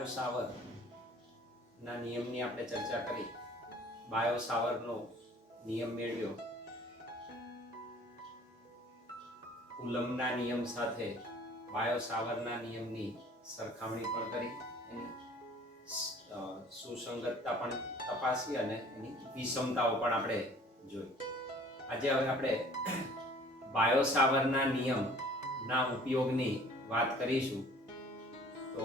Bio સાવર ના નિયમની આપણે ચર્ચા કરી. બાયો સાવરનો નિયમ મેળવ્યો. કુલમના નિયમ સાથે બાયો સાવરના નિયમની સરખામણી પણ કરી, એની સુસંગતતા પણ તપાસી અને એની વિષમતાઓ પણ આપણે જોઈ. આજે હવે આપણે બાયો સાવરના નિયમના ઉપયોગની વાત કરીશું. તો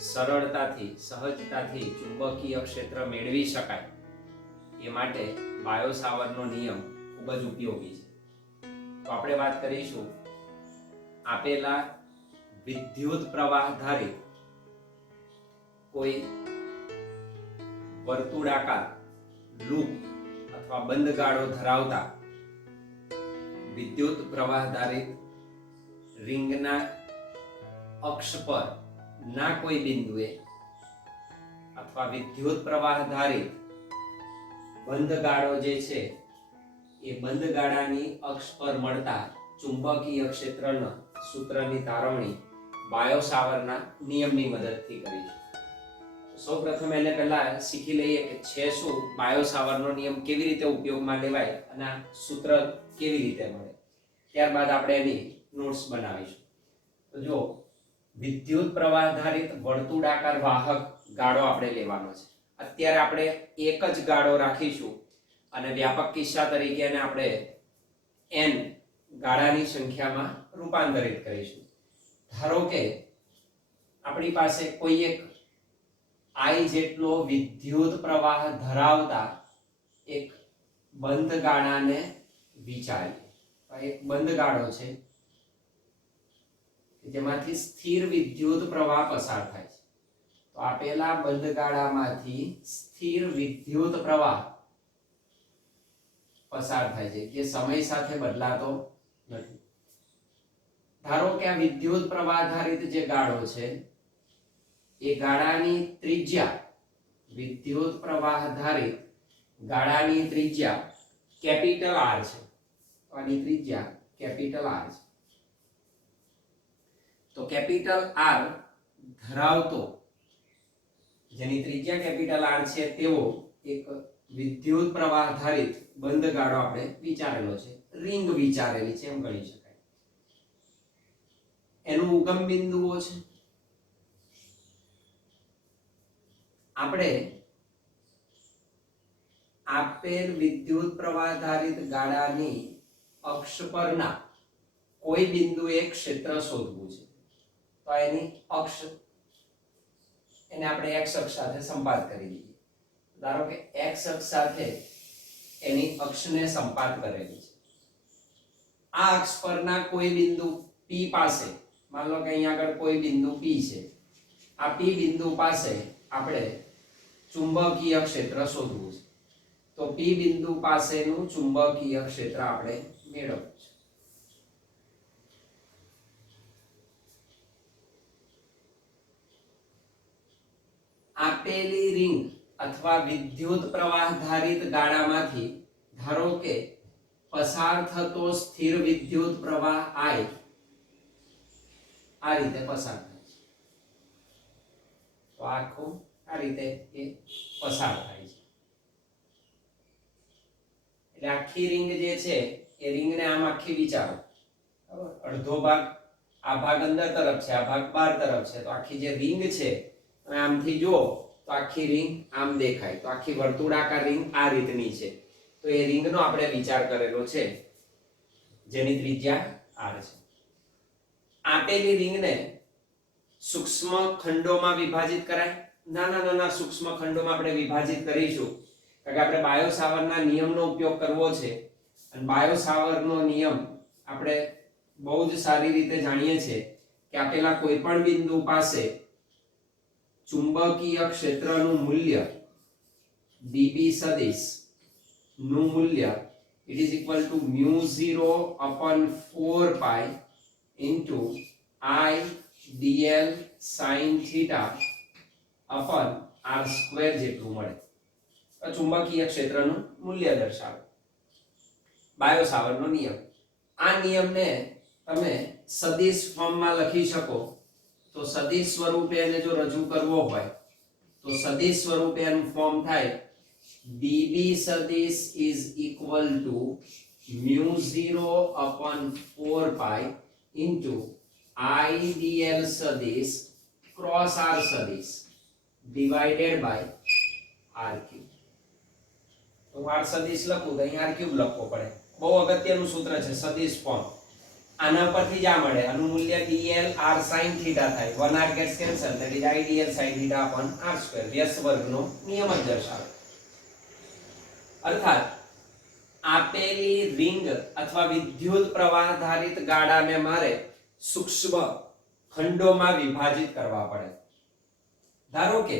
સરળતાથી સહજતાથી ચુંબકીય ક્ષેત્ર મેળવી શકાય એ માટે બાયો સાવરનો નિયમ ખૂબ જ ઉપયોગી છે. તો આપણે વાત કરીશું આપેલા વિદ્યુત પ્રવાહ ધારિત કોઈ વર્તુળાકાર લૂપ અથવા બંધ ગાળો ધરાવતા વિદ્યુત પ્રવાહ ધારિત રિંગના અક્ષ પર ના કોઈ બિંદુએ અથવા વિદ્યુત પ્રવાહ ધારિત બંધ ગાળો જે છે એ બંધ ગાળાની અક્ષ પર મળતા ચુંબકીય ક્ષેત્રના સૂત્રની તારવણી બાયો સાવરના નિયમની મદદથી કરીશું. સૌપ્રથમ એને પહેલા શીખી લઈએ કે છે શું બાયો સાવરનો નિયમ, કેવી રીતે ઉપયોગમાં લેવાય અને આ સૂત્ર કેવી રીતે મળે. ત્યારબાદ આપણે એની નોટ્સ બનાવીશું. તો જો વિદ્યુત પ્રવાહ ધારિત વર્તુળાકાર વાહક ગાળો આપણે લેવાનો છે. અત્યારે આપણે એક જ ગાળો રાખીશું અને વ્યાપક કિસ્સા તરીકે એને આપણે n ગાળાની સંખ્યામાં રૂપાંતરિત કરીશું. ધારો કે આપણી પાસે કોઈ એક I જેટલો વિદ્યુત પ્રવાહ ધરાવતા એક બંધ ગાળાને વિચારીએ. એક બંધ ગાળો છે જેમાંથી સ્થિર વિદ્યુત પ્રવાહ પસાર થાય છે. તો આપેલા બંધ ગાળામાંથી સ્થિર વિદ્યુત પ્રવાહ પસાર થાય છે જે સમય સાથે બદલાતો નથી. ધારો કે આ વિદ્યુત પ્રવાહ ધારિત જે ગાળો છે એ ગાળાની ત્રિજ્યા, વિદ્યુત પ્રવાહ ધારિત ગાળાની ત્રિજ્યા કેપિટલ R છે. આની ત્રિજ્યા કેપિટલ R છે. તો કેપિટલ R ધરાવતો, જેની ત્રિજ્યા કેપિટલ R છે તેવો એક વિદ્યુત પ્રવાહ ધારિત બંધ ગાળો આપણે વિચારેલો છે, રિંગ વિચારેલી છે એમ ગણી શકાય. એનું ઉગમ બિંદુઓ છે. આપણે આપેલ વિદ્યુત પ્રવાહ ધારિત ગાળાની અક્ષ પરના કોઈ બિંદુએ ક્ષેત્ર શોધવું છે. તો એની અક્ષ, એને આપણે x અક્ષ સાથે સંપાત કરી દઈએ. ધારો કે x અક્ષ સાથે એની અક્ષને સંપાત કરેલી છે. આ અક્ષ પરના કોઈ બિંદુ P પાસે, માન લો કે અહીંયા આગળ કોઈ બિંદુ P છે. આ P બિંદુ પાસે આપણે ચુંબકીય ક્ષેત્ર શોધવું છે. તો P બિંદુ પાસેનું ચુંબકીય ક્ષેત્ર આપણે મેળવવું છે. આપેલી રિંગ અથવા વિદ્યુત પ્રવાહ ધારિત ગાળામાંથી ધારો કે પસાર થતો સ્થિર વિદ્યુત પ્રવાહ I આ રીતે પસાર થાય છે. તો આખું આ રીતે એ પસાર થાય છે. એટલે આખી રિંગ જે છે એ રિંગને આમ આખી વિચારો. બરાબર, અડધો ભાગ, આ ભાગ અંદર તરફ છે, આ ભાગ બહાર તરફ છે. તો આખી જે રિંગ છે તમે આમથી જુઓ તો આખી રિંગ આમ દેખાય. તો આખી વર્તુળાકાર રિંગ આ રીતની છે. તો એ રિંગનો આપણે વિચાર કરેલો છે જેની ત્રિજ્યા R છે. આપેલી રિંગને સૂક્ષ્મ ખંડોમાં વિભાજિત કરાય. નાના નાના સૂક્ષ્મ ખંડોમાં આપણે વિભાજિત કરીશું કારણ કે આપણે બાયો સાવરના નિયમનો ઉપયોગ કરવો છે. અને બાયો સાવરનો નિયમ આપણે બહુ જ સારી રીતે જાણીએ છીએ કે આપેલા કોઈ પણ બિંદુ પાસે ચુંબકીય ક્ષેત્રનું મૂલ્ય dB સદિશ નું મૂલ્ય it is equal to μ0/4 pi into I dl sin theta upon r square જેટલું મળે. ચુંબકીય ક્ષેત્રનું મૂલ્ય દર્શાવે બાયો સાવરનો નિયમ. આ નિયમને તમે સદિશ ફોર્મમાં લખી શકો તો સદિશ સ્વરૂપે એને જો રજૂ કરવો હોય તો સદિશ સ્વરૂપે એનું ફોર્મ થાય bb સદિશ is equal to mu0 upon 4 pi into idl સદિશ cross r સદિશ divided by r cube. તો r સદિશ લખું તો અહીં r cube લખવો પડે. બહુ અગત્યનું સૂત્ર છે સદિશ ફોર્મ. આના પરથી જ આ મળે આનું મૂલ્ય dl r sin theta થાય 1r gets cancel that is idl sin theta upon r square વ્યસ્ત વર્ગનો નિયમ જ દર્શાવે. અર્થાત આપેલી રિંગ અથવા વિદ્યુત પ્રવાહ ધારિત ગાડાને મારે સૂક્ષ્મ ખંડોમાં વિભાજિત કરવા પડે. ધારો કે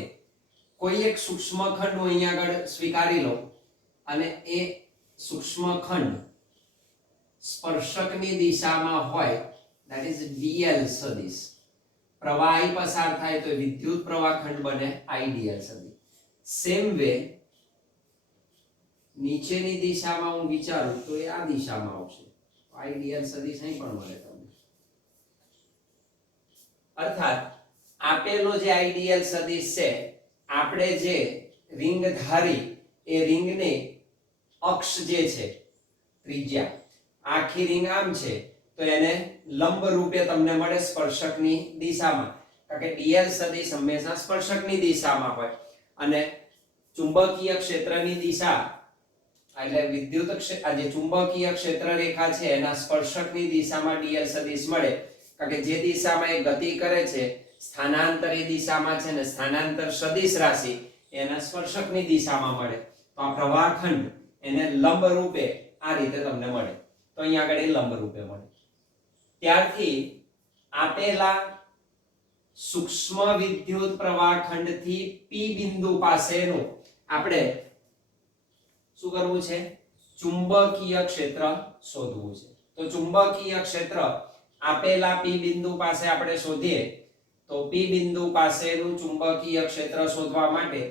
કોઈ એક સૂક્ષ્મ ખંડ હું અહીંયા આગળ સ્વીકારી લઉં અને એ સૂક્ષ્મ ખંડ સ્પર્શકની દિશામાં હોય that is dl સદિશ પ્રવાહ અહીં પસાર થાય તો વિદ્યુત પ્રવાહ ખંડ બને idl સદિશ. સેમ વે નીચેની દિશામાં હું વિચારું તો એ આ દિશામાં આવશે idl સદિશ અહીં પણ મળે તમને. અર્થાત આપેલો જે idl સદિશ છે આપણે જે રિંગ ધારી એ રિંગને અક્ષ જે છે ત્રિજ્યા આખી રિંગ આમ છે તો એને લંબ રૂપે તમને મળે સ્પર્શકની દિશામાં કારણ કે dl સદિશ હંમેશા સ્પર્શકની દિશામાં હોય અને ચુંબકીય ક્ષેત્રની દિશા એટલે વિદ્યુત ક્ષેત્ર જે ચુંબકીય ક્ષેત્ર રેખા છે એના સ્પર્શકની દિશામાં dl સદિશ મળે કારણ કે જે દિશામાં એ ગતિ કરે છે સ્થાનાંતરી દિશામાં છે ને સ્થાનાંતર સદિશ રાશિ એના સ્પર્શકની દિશામાં મળે તો આ પ્રવાહખંડ એને લંબ રૂપે આ રીતે તમને મળે તો અહીંયા આગળ એ લંબ રૂપે મળે. ત્યારથી આપેલા સૂક્ષ્મ વિદ્યુત પ્રવાહખંડથી p બિંદુ પાસેનું આપણે શું કરવું છે ચુંબકીય ક્ષેત્ર શોધવું છે. તો ચુંબકીય ક્ષેત્ર આપેલા p બિંદુ પાસે આપણે શોધીએ તો p બિંદુ પાસેનું ચુંબકીય ક્ષેત્ર શોધવા માટે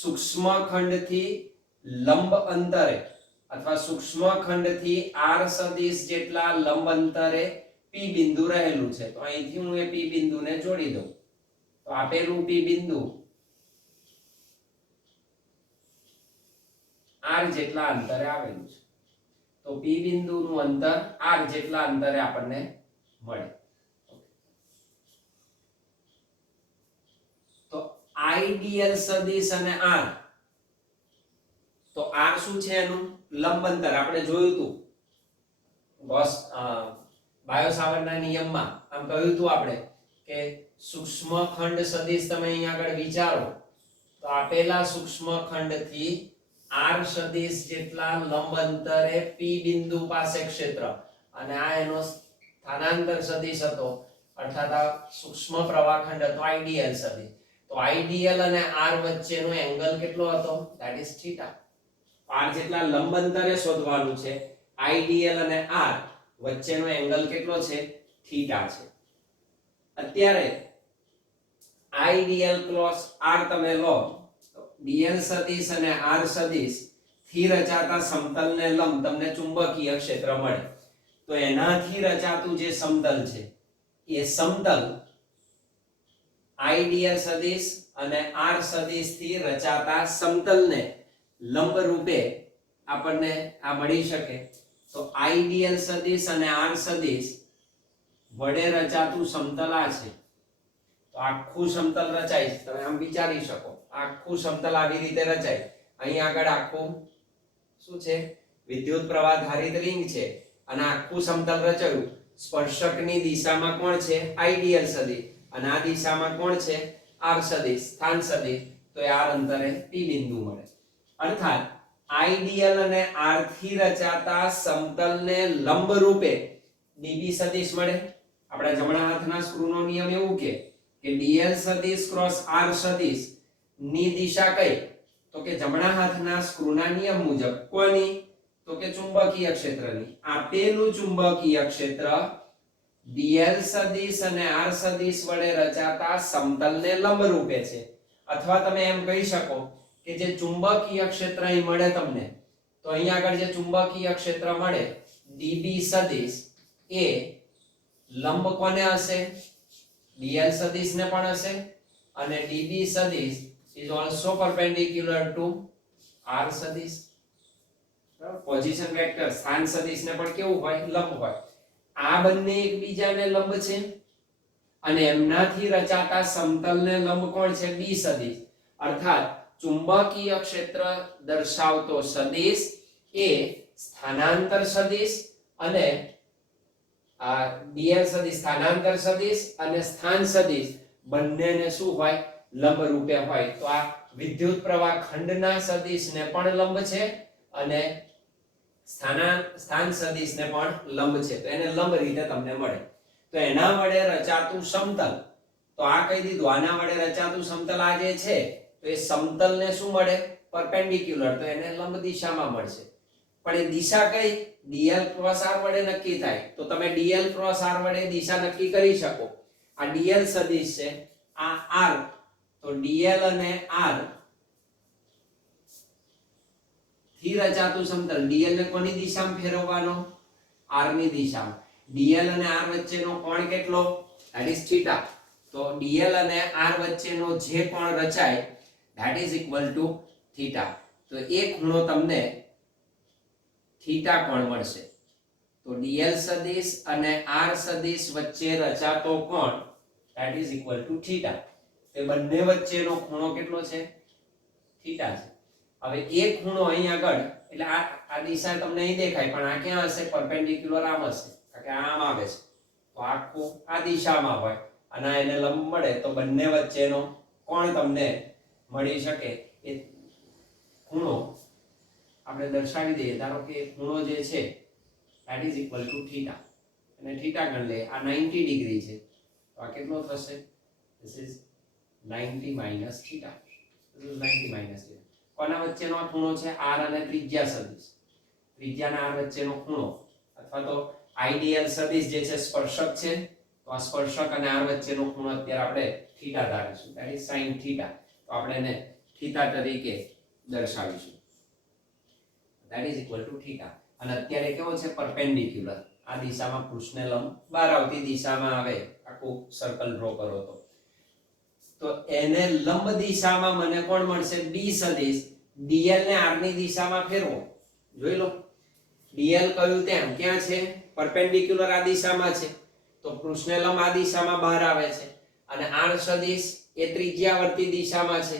સૂક્ષ્મ ખંડથી લંબ અંતરે અથવા સૂક્ષ્મ ખંડથી r સદિશ જેટલા લંબ અંતરે p બિંદુ રહેલું છે. તો અહીંથી હું એ p બિંદુને જોડી દઉં તો આપેલું p બિંદુ r જેટલા અંતરે આવેલું છે તો p બિંદુનું અંતર r જેટલા અંતરે આપણને મળે. તો idl સદિશ અને r તો r શું છે એનું લંબ અંતર આપણે જોયું હતું ગોસ બાયો-સાવર્ટના નિયમમાં આમ કહ્યું હતું આપણે કે સૂક્ષ્મ ખંડ સદિશ તમે અહીંયા આગળ વિચારો તો આપેલા સૂક્ષ્મ ખંડથી r સદિશ જેટલા લંબ અંતરે p બિંદુ પાસે ક્ષેત્ર અને આ એનો સ્થાનાંતર સદિશ હતો અર્થાત આ સૂક્ષ્મ પ્રવાહખંડ હતો idl સદિશ. તો idl અને r વચ્ચેનો એંગલ કેટલો હતો that is theta. r જેટલા લંબ અંતરે શોધવાનું છે idl અને r વચ્ચેનો એંગલ કેટલો છે થીટા છે. અત્યારે idl ક્રોસ r તમે લો તો dl સદિશ અને r સદિશ થી રચાતા સમતલને લંબ તમને ચુંબકીય ક્ષેત્ર મળે. તો એનાથી રચાતું જે સમતલ છે એ સમતલ idl સદિશ અને r સદિશ થી રચાતા સમતલને લંબ રૂપે આપણને આ મળી શકે. તો idl સદિશ અને r સદિશ વડે રચાતું સમતલ આ છે. તો આખું સમતલ રચાય છે તમે આમ વિચારી શકો આખું સમતલ આવી રીતે રચાય. અહીં આગળ આખું શું છે વિદ્યુત પ્રવાહ ધારિત રિંગ છે અને આખું સમતલ રચાયું સ્પર્શકની દિશામાં કોણ છે idl સદિશ અને આ દિશામાં કોણ છે r સદિશ સ્થાન સદિશ તો એ r અંતરે p બિંદુ મળે. અર્થાત idl અને r થી રચાતા સમતલને લંબ રૂપે db સદિશ મળે. આપણા જમણા હાથના સ્ક્રૂનો નિયમ એવું કે dl સદિશ ક્રોસ r સદિશ ની દિશા કઈ તો કે જમણા હાથના સ્ક્રૂના નિયમ મુજબ કોની તો કે ચુંબકીય ક્ષેત્રની. આપેલું ચુંબકીય ક્ષેત્ર dl સદિશ અને r સદિશ વડે રચાતા સમતલને લંબ રૂપે છે. અથવા તમે એમ કહી શકો કે જે ચુંબકીય ક્ષેત્ર અહીં મળે તમને તો અહીં આગળ જે ચુંબકીય ક્ષેત્ર મળે db સદિશ એ લંબ કોને હશે dl સદિશ ને પણ હશે અને db સદિશ is also perpendicular to r સદિશ. બરાબર, પોઝિશન વેક્ટર સ્થાન સદિશ ને પણ કેવું હોય, લંબ હોય. આ બંને એકબીજાને લંબ છે અને એમનાથી રચાતા સમતલને લંબ કોણ છે, b સદિશ. અર્થાત ચુંબકીય ક્ષેત્ર દર્શાવતો સદિશ એ સ્થાનાંતર સદિશ અને આ dl સદિશ સ્થાનાંતર સદિશ અને સ્થાન સદિશ બંનેને શું હોય, લંબ રૂપે હોય. તો આ વિદ્યુત પ્રવાહ ખંડના સદિશને પણ લંબ છે અને સ્થાન સદિશને પણ લંબ છે. તો એને લંબ રીતે તમને મળે. તો એના વડે રચાતું સમતલ, તો આ કહી દીધું, આના વડે રચાતું સમતલ આ જે છે તો એ સમતલને શું મળે, પરપેન્ડિક્યુલર. તો એને લંબ દિશામાં મળશે. પણ એ દિશા કઈ, dl ક્રોસ r વડે નક્કી થાય. તો તમે dl ક્રોસ r વડે દિશા નક્કી કરી શકો. આ dl સદિશ છે, આ r, તો dl અને r થી રચાતું સમતલ, dl ને કોની દિશામાં ફેરવવાનો, r ની દિશામાં. dl અને r વચ્ચેનો કોણ કેટલો, that is theta. તો dl અને r વચ્ચેનો જે કોણ રચાય that is equal to theta. તો એ ખૂણો તમને થીટા કોણ મળશે. તો dl સદિશ અને r સદિશ વચ્ચે રચાતો કોણ that is equal to theta. તે બંને વચ્ચેનો ખૂણો કેટલો છે, થીટા છે. હવે એક ખૂણો અહીં આગળ, એટલે આ દિશા તમને અહીં દેખાય પણ આ ક્યાં હશે, પરપેન્ડિક્યુલર આમ હશે, કારણ કે આમ આવે છે. તો આખું આ દિશામાં હોય અને એને લંબ મળે તો બંને વચ્ચેનો કોણ તમને મળી શકે. એ ખૂણો આપણે દર્શાવી દઈએ. ધારો કે ખૂણો જે છે that is equal to theta, અને થીટા ગણ લે. આ 90 ડિગ્રી છે તો આ કેટલો થશે, this is 90 minus theta. this is 90 minus theta. કોના વચ્ચેનો ખૂણો છે, r અને ત્રિજ્યા સદિશ. ત્રિજ્યા અને r વચ્ચેનો ખૂણો, અથવા તો આઈડીએલ સદિશ જે છે સ્પર્શક છે, તો આ સ્પર્શક અને r વચ્ચેનો ખૂણો અત્યારે આપણે થીટા ધારીશું, that is sin theta. તો આપણે એને થીટા તરીકે દર્શાવીશું, that is equal to theta. અને અત્યારે કેવો છે, પરપેન્ડિક્યુલર. આ દિશામાં પૃષ્ઠને લંબ, બહાર આવતી દિશામાં આવે, આખું સર્કલ ડ્રો કરો તો એને લંબ દિશામાં મને કોણ મળશે, b સદિશ. dl ને r ની દિશામાં ફેરવો, જોઈ લો. dl કયું તેમ ક્યાં છે, પરપેન્ડિક્યુલર આ દિશામાં છે, તો પૃષ્ઠને લંબ આ દિશામાં બહાર આવે છે. અને r સદિશ એ ત્રિજ્યાવર્તી દિશામાં છે.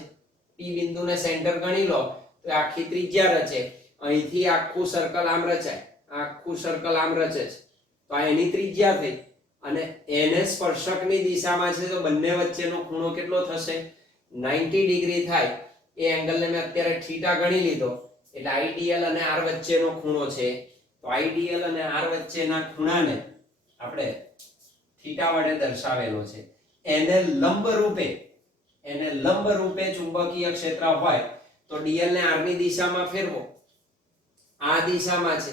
p બિંદુને સેન્ટર ગણી લો તો આખી ત્રિજ્યા રચે. અહીંથી આખું સર્કલ આમ રચાય, આખું સર્કલ આમ રચે છે, તો આ એની ત્રિજ્યા થઈ. અને એને સ્પર્શકની દિશામાં છે તો બંને વચ્ચેનો ખૂણો કેટલો થશે, 90 ડિગ્રી થાય. એ એંગલને મેં અત્યારે થીટા ગણી લીધો, એટલે આઈડીએલ અને r વચ્ચેનો ખૂણો છે. તો આઈડીએલ અને r વચ્ચેના ખૂણાને આપણે થીટા વડે દર્શાવેલો છે. એને લંબ રૂપે ચુંબકીય ક્ષેત્ર હોય તો dl ને r ની દિશામાં ફેરવો. આ દિશામાં છે,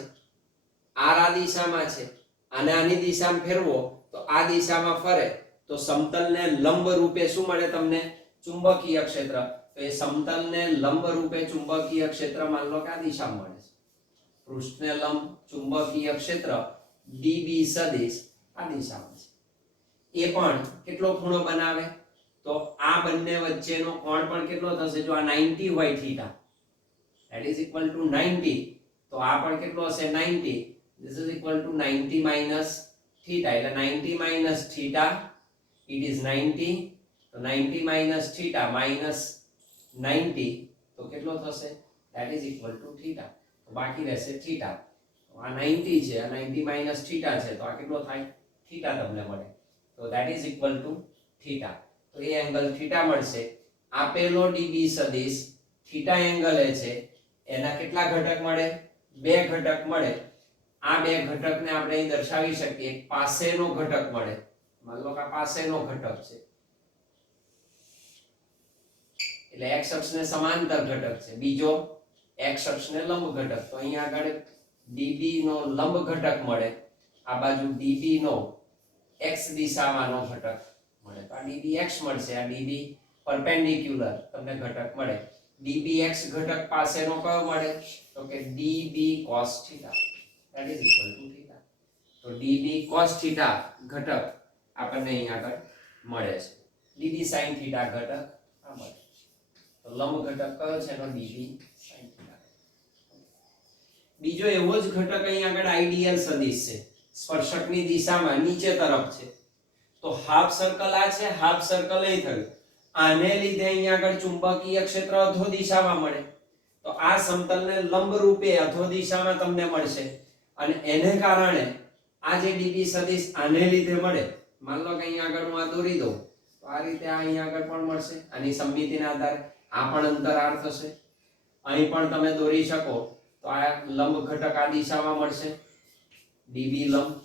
r આ દિશામાં છે, અને આની દિશામાં ફેરવો તો આ દિશામાં ફરે. તો સમતલને લંબ રૂપે શું મળે તમને, ચુંબકીય ક્ષેત્ર. તો એ સમતલને લંબ રૂપે ચુંબકીય ક્ષેત્ર માન લો કે આ દિશામાં મળે છે. પૃષ્ઠને લંબ ચુંબકીય ક્ષેત્ર db સદિશ આ દિશામાં છે. એ પણ કેટલો ખૂણો બનાવે, તો આ બંને વચ્ચેનો કોણ પણ કેટલો થશે, જો આ 90 હોય theta, that is equal to 90, તો આ પણ કેટલો હશે 90. this is equal to 90 minus theta. એટલે 90 minus theta it is 90. તો 90 minus theta minus 90 તો કેટલો થશે, that is equal to theta. તો બાકી રહેશે theta. તો આ 90 છે, આ 90 minus theta છે, તો આ કેટલો થાય, theta તમને મળે. તો that is equal to theta. તો એ એંગલ theta મળશે. આપેલો db સદિશ theta એંગલ એ છે, એના કેટલા ઘટક મળે, બે ઘટક મળે. આ બે ઘટકને આપણે અહીં દર્શાવી શકીએ. એક પાસેનો ઘટક મળે, માન લો કે આ પાસેનો ઘટક છે, એટલે x અક્ષને સમાંતર ઘટક છે. બીજો x અક્ષને લંબ ઘટક. તો અહીં આગળ db નો લંબ ઘટક મળે, આ બાજુ db નો x દિશામાંનો ઘટક મળે. તો આ dbx મળશે, આ db પરપેન્ડિક્યુલર તમને ઘટક મળે. dbx ઘટક પાસેનો કયો મળે, તો કે db cos theta, that is equal to theta. તો db cos theta ઘટક આપણને અહીં આગળ મળે છે. ડીબી સાઈન થીટા ઘટક આ મળે. તો લંબ ઘટક કયો છે એનો ડીબી સાઈન થીટા. બીજો એવો જ ઘટક અહીં આગળ આઈડિયલ સદિશ છે, સ્પર્શકની દિશામાં નીચે તરફ છે. તો હાફ સર્કલ આ છે, હાફ સર્કલ અહીં થયું. આને લીધે અહીં આગળ ચુંબકીય ક્ષેત્ર અધો દિશામાં મળે. તો આ સમતલને લંબ રૂપે અધો દિશામાં તમને મળશે અને એને કારણે આ જે ડીબી સદિશ આને લીધે મળે. માન લો કે અહીં આગળ હું આ દોરી દઉં તો આ રીતે આ અહીં આગળ પણ મળશે. આની સમમિતિના આધારે આ પણ અંતર r થશે. અહીં પણ તમે દોરી શકો તો આ લંબ ઘટક આ દિશામાં મળશે, ડીબી લંબ,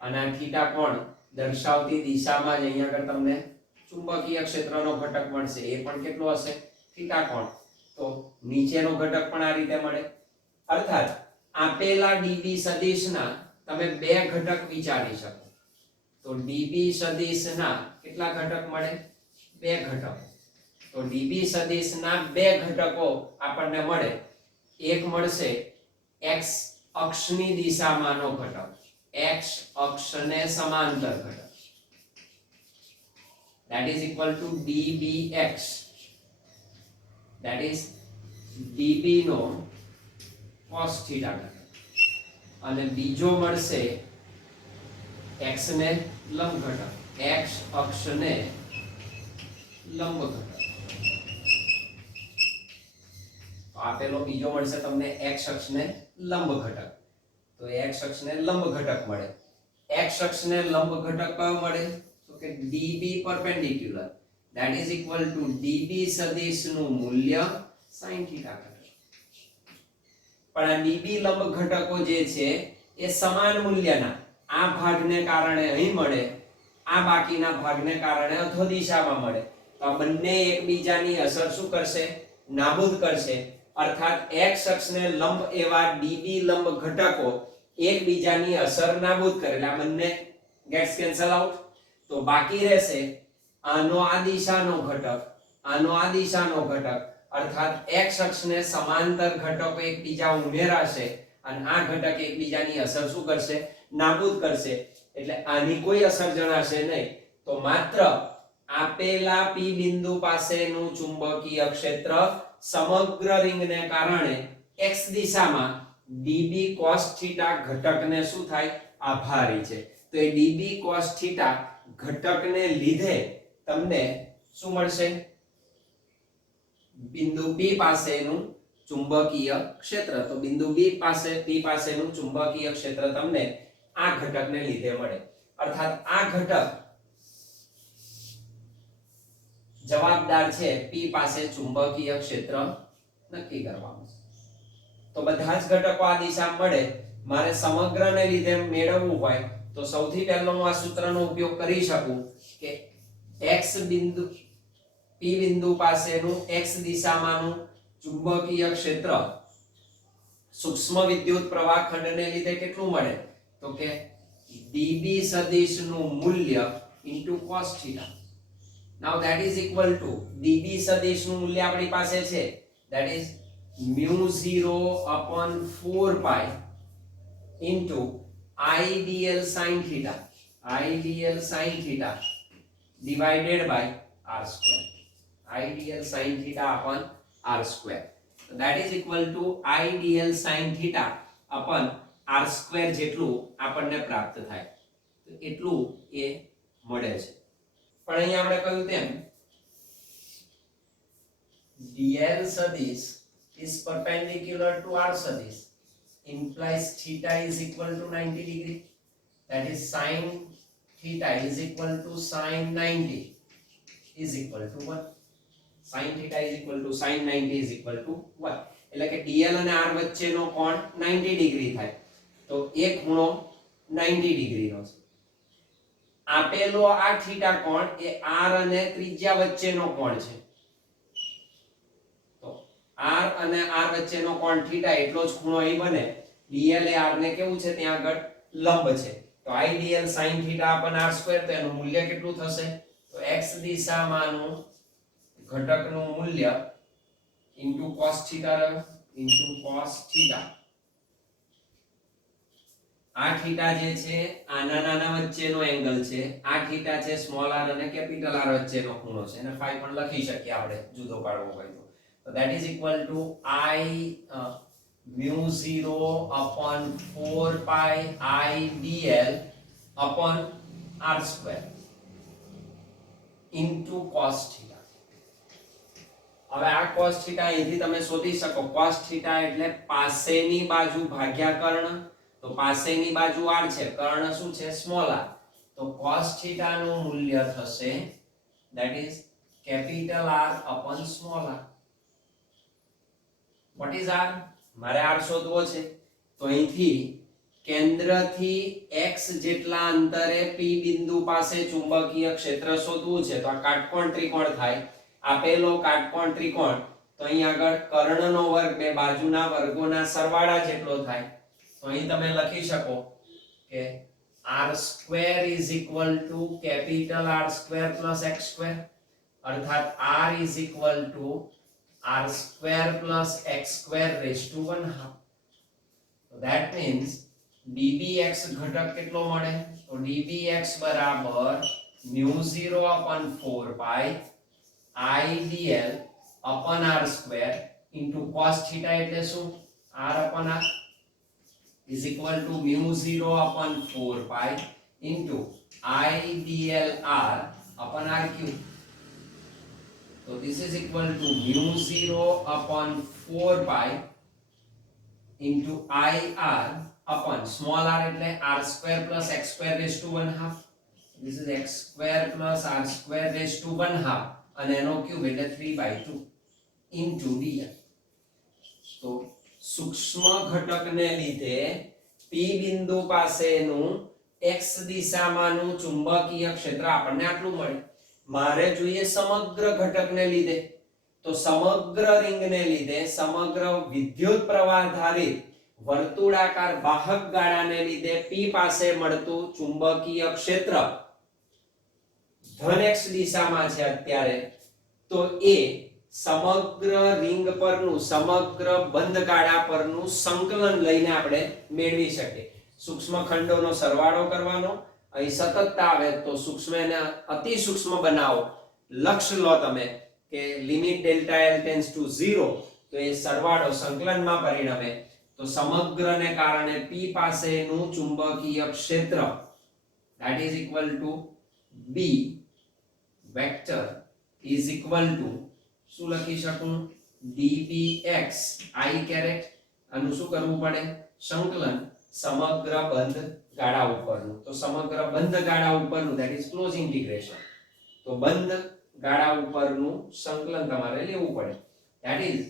અને આ થીટા કોણ દર્શાવતી દિશામાં જ અહીં આગળ તમને ચુંબકીય ક્ષેત્રનો ઘટક મળશે. એ પણ કેટલો હશે? થીટા કોણ. તો નીચેનો ઘટક પણ આ રીતે મળે. અર્થાત આપેલા ડીબી સદિશના તમે બે ઘટક વિચારી શકો. તો ડીબી સદિશના કેટલા ઘટક મળે? બે ઘટકો. તો ડીબી સદિશના બે ઘટકો આપણને મળે. એક મળશે x અક્ષની દિશામાંનો ઘટક, x અક્ષને સમાંતર ઘટક, that is equal to dbx, that is db no cos theta ઘટક. અને બીજો મળશે x ને લંબ ઘટક, x અક્ષને લંબ ઘટક. આપેલો બીજો મળશે તમને x અક્ષને લંબ ઘટક. તો x અક્ષને લંબ ઘટક મળે. x અક્ષને લંબ ઘટક કયો મળે? તો કે db perpendicular, that is equal to db સદિશ નું મૂલ્ય sin theta ઘટક. પણ આ db લંબ ઘટકો જે છે એ સમાન મૂલ્યના આ ભાગને કારણે અહીં મળે, આ બાકીના ભાગને કારણે અધો દિશામાં મળે. તો આ બંને એકબીજાની અસર શું કરશે? નાબૂદ કરશે. અર્થાત x અક્ષને લંબ એવા db લંબ ઘટકો એકબીજાની અસર નાબૂદ કરે. એટલે આ બંને ગેટ્સ કેન્સલ આઉટ. તો બાકી રહેશે આનો આ દિશાનો ઘટક, આનો આ દિશાનો ઘટક. અર્થાત x અક્ષને સમાંતર ઘટકો એકબીજા ઉમેરાશે અને આ ઘટક એકબીજાની અસર શું કરશે? નાબૂદ કરશે. એટલે આની કોઈ અસર જણાશે નહીં. તો માત્ર આપેલા p બિંદુ પાસેનું ચુંબકીય ક્ષેત્ર સમગ્ર રિંગને કારણે x દિશામાં db cos theta ઘટકને શું થાય? આભારી છે. તો એ db cos theta ઘટકને લીધે તમને શું મળશે? બિંદુ p પાસેનું ચુંબકીય ક્ષેત્ર. તો બિંદુ p પાસેનું ચુંબકીય ક્ષેત્ર તમને આ ઘટકને લીધે મળે. અર્થાત આ ઘટક જવાબદાર છે p પાસે ચુંબકીય ક્ષેત્ર નક્કી કરવામાં. તો બધા જ ઘટકો આ દિશામાં મળે. મારે સમગ્રને લીધે મેળવવું હોય તો સૌથી પહેલો હું આ સૂત્રનો ઉપયોગ કરી શકું કે x બિંદુ p બિંદુ પાસેનું x દિશામાંનું ચુંબકીય ક્ષેત્ર સૂક્ષ્મ વિદ્યુત પ્રવાહ ખંડને લીધે કેટલું મળે? તો કે db સદિશનું મૂલ્ય into cos theta. Now that is equal to db સદિશનું મૂલ્ય આપણી પાસે છે, that is mu 0 upon 4 pi into ideal sin theta, ideal sin theta divided by r square, ideal sin theta upon r square. So that is equal to ideal sin theta upon r square જેટલું આપણને પ્રાપ્ત થાય. તો એટલું એ મળે છે. પણ અહીં આપણે કહ્યું તેમ dl સદિશ is perpendicular to r સદિશ implies theta is equal to 90 degree, that is sin theta is equal to sin 90 is equal to 1. sin theta is equal to sin 90 is equal to 1. એટલે કે dl અને r વચ્ચેનો કોણ 90 degree થાય. તો એક ખૂણો 90 ડિગ્રીનો છે. આપેલો આ થીટા કોણ એ r અને ત્રિજ્યા વચ્ચેનો કોણ છે. તો r અને r વચ્ચેનો કોણ થીટા એટલો જ ખૂણો અહીં બને. dl એ r ને કેવું છે? ત્યાં આગળ લંબ છે. તો ideal sin theta upon r square, તો એનું મૂલ્ય કેટલું થશે? તો x દિશામાંનું ઘટકનું મૂલ્ય into cos theta into cos theta આ થીટા જે છે આના નાના વચ્ચેનો એંગલ છે, આ થીટા છે સ્મોલ r અને કેપિટલ R વચ્ચેનો ખૂણો છે, અને ફાઈ પણ લખી શકીએ આપણે જુદો પાડવો હોય તો that is equal to I mu 0 upon 4 pi I dl upon r square into cos theta. હવે આ cos theta અહીંથી તમે શોધી શકો. cos theta એટલે પાસેની બાજુ ભાગ્યા કર્ણ. તો પાસેની બાજુ r છે, કર્ણ શું છે સ્મોલ r. તો cos theta નું મૂલ્ય થશે that is capital R upon small r. what is r? મારે r શોધવો છે. તો અહીંથી કેન્દ્રથી x જેટલા અંતરે p બિંદુ પાસે ચુંબકીય ક્ષેત્ર શોધવું છે. તો આ કાટકોણ ત્રિકોણ થાય. આપેલો કાટકોણ ત્રિકોણ તો અહીં આગળ કર્ણનો વર્ગ બે બાજુના વર્ગોના સરવાળા જેટલો થાય. તો અહીં તમે લખી શકો કે r square is equal to capital R square plus x square, અર્થાત r is equal to r square plus x square raised to 1/2. so that means dbx ઘટક કેટલો મળે? તો dbx બરાબર mu 0 upon 4 pi I dl upon r square into cos theta એટલે શું? r upon r is equal to mu 0 upon 4 pi into I dl r upon r cube. So this is equal to mu 0 upon 4 pi into I r upon small r એટલે r square plus x square raised to 1/2. This is x square plus r square raised to 1/2 અને એનો cube એટલે 3/2 into dl. તો સૂક્ષ્મ ઘટકને લીધે p બિંદુ પાસેનું x દિશામાંનું ચુંબકીય ક્ષેત્ર આપણને આટલું મળે. મારે જોઈએ સમગ્ર ઘટકને લીધે. તો સમગ્ર રિંગને લીધે, સમગ્ર વિદ્યુત પ્રવાહ ધારિત વર્તુળાકાર વાહક ગાળાને લીધે p પાસે મળતું ચુંબકીય ક્ષેત્ર ધન x દિશામાં છે અત્યારે. તો એ સમગ્ર રિંગ પરનું, સમગ્ર બંધ ગાળા પરનું સંકલન લઈને આપણે મેળવી શકીએ. સૂક્ષ્મ ખંડોનો સરવાળો કરવાનો. અહીં સતતતા આવે તો સૂક્ષ્મને અતિ સૂક્ષ્મ બનાવો. લક્ષ્ય લો તમે કે limit delta L tends to 0, તો એ સરવાળો સંકલનમાં પરિણમે. તો સમગ્રને કારણે p પાસેનું ચુંબકીય ક્ષેત્ર that is equal to b vector is equal to શું લખી શકું? dbx I caret. આનું શું કરવું પડે? સંકલન સમગ્ર બંધ ગાળા ઉપરનું. તો સમગ્ર બંધ ગાળા ઉપરનું that is close integration. તો બંધ ગાળા ઉપરનું સંકલન તમારે લેવું પડે. that is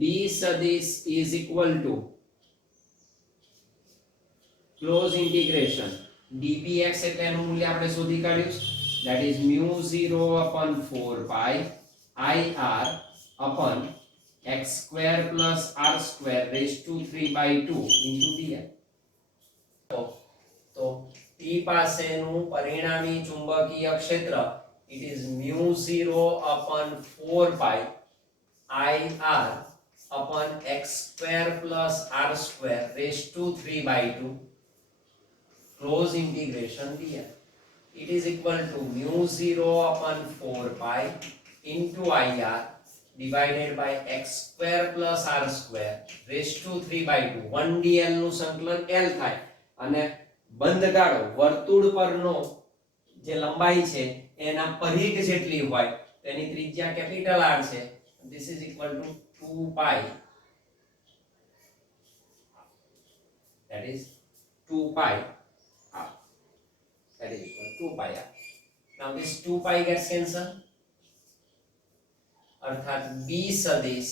b સદિશ is equal to close integration dbx એટલે એનું મૂલ્ય આપણે શોધી કાઢ્યું. that is mu 0 upon 4 pi I r upon x square plus r square raised to 3/2 into dl. તો p પાસેનું પરિણામી ચુંબકીય ક્ષેત્ર it is mu 0 upon 4 pi I r upon x square plus r square raised to 3/2 close integration dl. It is equal to mu 0 upon 4 pi into IR divided by x square plus r square raised to 3/2. 1dl નું સંકલન l થાય અને બંધ ગાળો વર્તુળ પરનો જે લંબાઈ છે એના પરિઘ જેટલી હોય તેની ત્રિજ્યા કેપિટલ R છે. This is equal to 2 pi. That is 2 pi r. That is equal to 2 pi r. Now this 2 pi gets cancelled. अर्थात b सदिश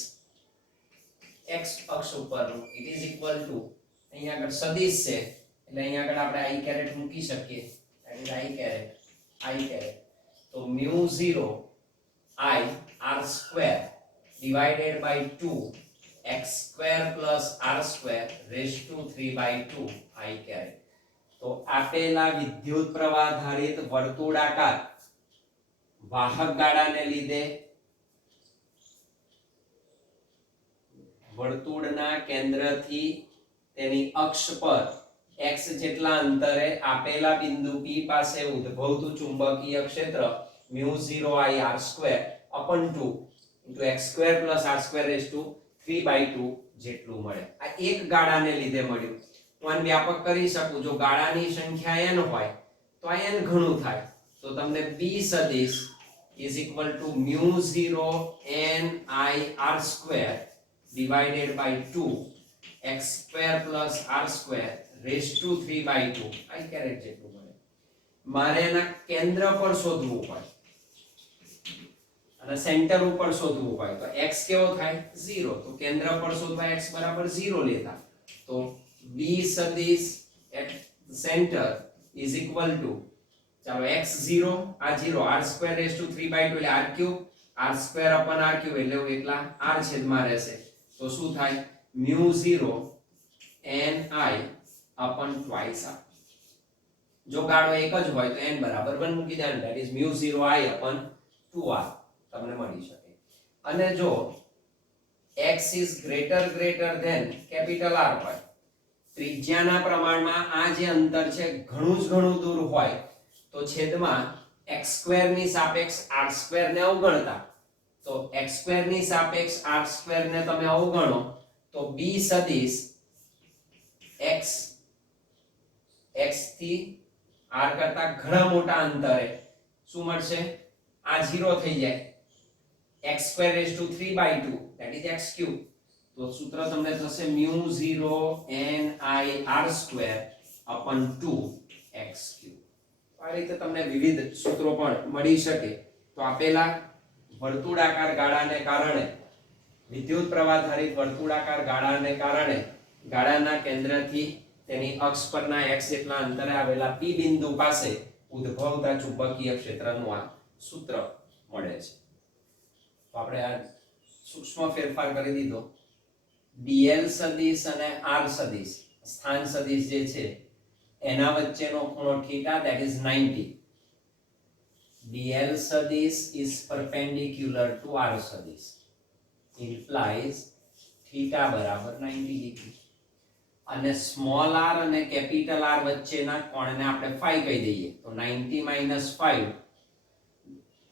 x અક્ષ ઉપરનું it is equal to અહીંયા આગળ સદિશ છે એટલે અહીંયા આગળ આપણે i કેરેટ મૂકી શકીએ. that is i caret. તો mu 0 I r square divided by 2 x square plus r square raised to 3/2 I caret. તો આપેલા વિદ્યુત પ્રવાહ ધારિત વર્તુળાકાર વાહક ગાળાને લીધે વર્તુળના કેન્દ્રથી તેની અક્ષ પર x જેટલા અંતરે આપેલા બિંદુ p પાસે ઉદ્ભવતું ચુંબકીય ક્ષેત્ર μ0I r² / 2 x² + r² 3/2 જેટલું મળે. આ એક ગાળાને લીધે મળ્યું. હું આને વ્યાપક કરી શકું. જો ગાળાની સંખ્યા n હોય તો આ n ઘણું થાય. તો તમને b સદિશ = μ0 NI r² / 2 x² + r² raised to 3/2 I caret જેટલું મળે. મારે એના કેન્દ્ર પર શોધવું હોય અને સેન્ટર ઉપર શોધવું હોય તો x કેવો થાય 0. તો કેન્દ્ર પર શોધવા x બરાબર 0 લેતા. તો b સદિશ at center = ચાલો x0 આ 0 r² raised to 3/2 એટલે r³ r² એટલે એકલા r છેદમાં રહેશે. તો શું થાય μ0 NI twice r. જો ગાળો એક જ હોય તો n બરાબર 1 મૂકી દેવાનું. that is μ0I 2r તમને મળી શકે. અને જો x is greater than capital R હોય, ત્રિજ્યાના પ્રમાણમાં આ જે અંતર છે ઘણું જ ઘણું દૂર હોય તો છેદમાં x² ની સાપેક્ષ r² ને અવગણતા. તો x² ની સાપેક્ષ r² ને તમે અવગણો તો b સદિશ x થી r કરતા ઘણા મોટા અંતરે શું મળશે? આ 0 થઈ જાય. x² raised to 3/2 that is x3. તો સૂત્ર તમને થશે μ0 NI r² / 2 x3. આ રીતે તમને વિવિધ સૂત્રો પણ મળી શકે. તો આપેલા વર્તુળાકાર ગાળાને કારણે, વિદ્યુત પ્રવાહ ધારિત વર્તુળાકાર ગાળાને કારણે ગાળાના કેન્દ્રથી તેની અક્ષ પરના x જેટલા અંતરે આવેલા p બિંદુ પાસે ઉદ્ભવતા ચુંબકીય ક્ષેત્રનું આ સૂત્ર મળે છે. તો આપણે આ સૂક્ષ્મ ફેરફાર કરી દીધો. dl સદિશ અને r સદિશ સ્થાન સદિશ જે છે એના વચ્ચેનો ખૂણો θ that is 90. dl સદિશ is perpendicular to r સદિશ implies θ બરાબર 90 ડિગ્રી. અને સ્મોલ r અને કેપિટલ R વચ્ચેના કોણને આપણે phi કહી દઈએ તો 90 - 5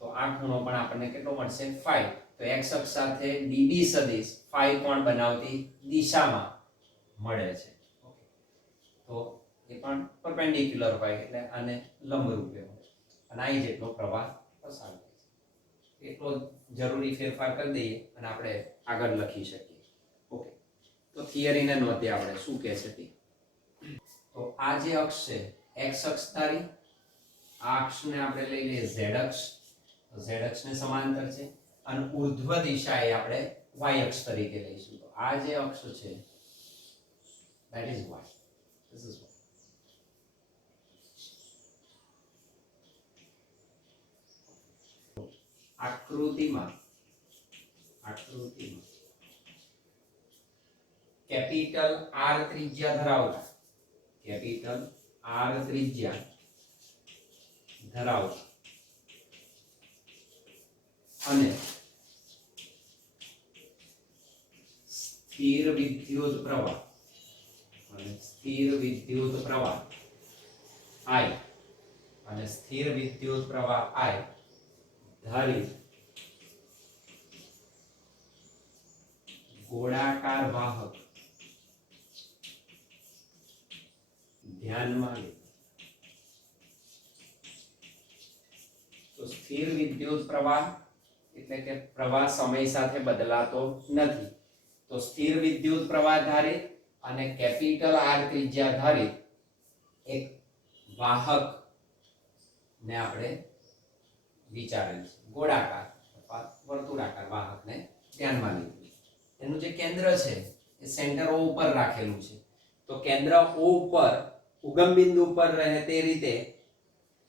તો આ ખૂણો પણ આપણને કેટલો મળશે phi. તો x અક્ષ સાથે db સદિશ phi કોણ બનાવતી દિશામાં મળે છે. તો એ પણ પરપેન્ડિક્યુલર હોય એટલે આને લંબરૂપે હોય અને આ જેટલો પ્રવાહ પસાર થાય છે. એટલો જરૂરી ફેરફાર કરી દઈએ અને આપણે આગળ લખી શકીએ. ઓકે, તો થિયરીને નોંધે આપણે શું કહે છે તે. તો આ જે અક્ષ છે x અક્ષ ધારી, આ અક્ષને આપણે લઈ લઈએ z અક્ષ. z અક્ષને સમાંતર છે અને ઉર્ધ્વ દિશાએ આપણે y અક્ષ તરીકે લઈશું. તો આ જે અક્ષ છે that is y. This is y. આકૃતિમાં કેપિટલ R ત્રિજ્યા ધરાવતા અને સ્થિર વિદ્યુત પ્રવાહ I અને સ્થિર વિદ્યુત પ્રવાહ I ધારી ગોળાકાર વાહક ધ્યાનમાં લે. તો સ્થિર વિદ્યુત પ્રવાહ એટલે કે પ્રવાહ સમય સાથે બદલાતો નથી. તો સ્થિર વિદ્યુત પ્રવાહ ધારિત અને કેપિટલ R ત્રિજ્યા ધારિત એક વાહક ને આપણે વિચારેલ છે. ગોળાકાર અથવા વર્તુળાકાર વાહકને ધ્યાનમાં લીધું. એનું જે કેન્દ્ર છે એ સેન્ટર O ઉપર રાખેલું છે. તો કેન્દ્ર O ઉપર ઉગમ બિંદુ ઉપર રહે તે રીતે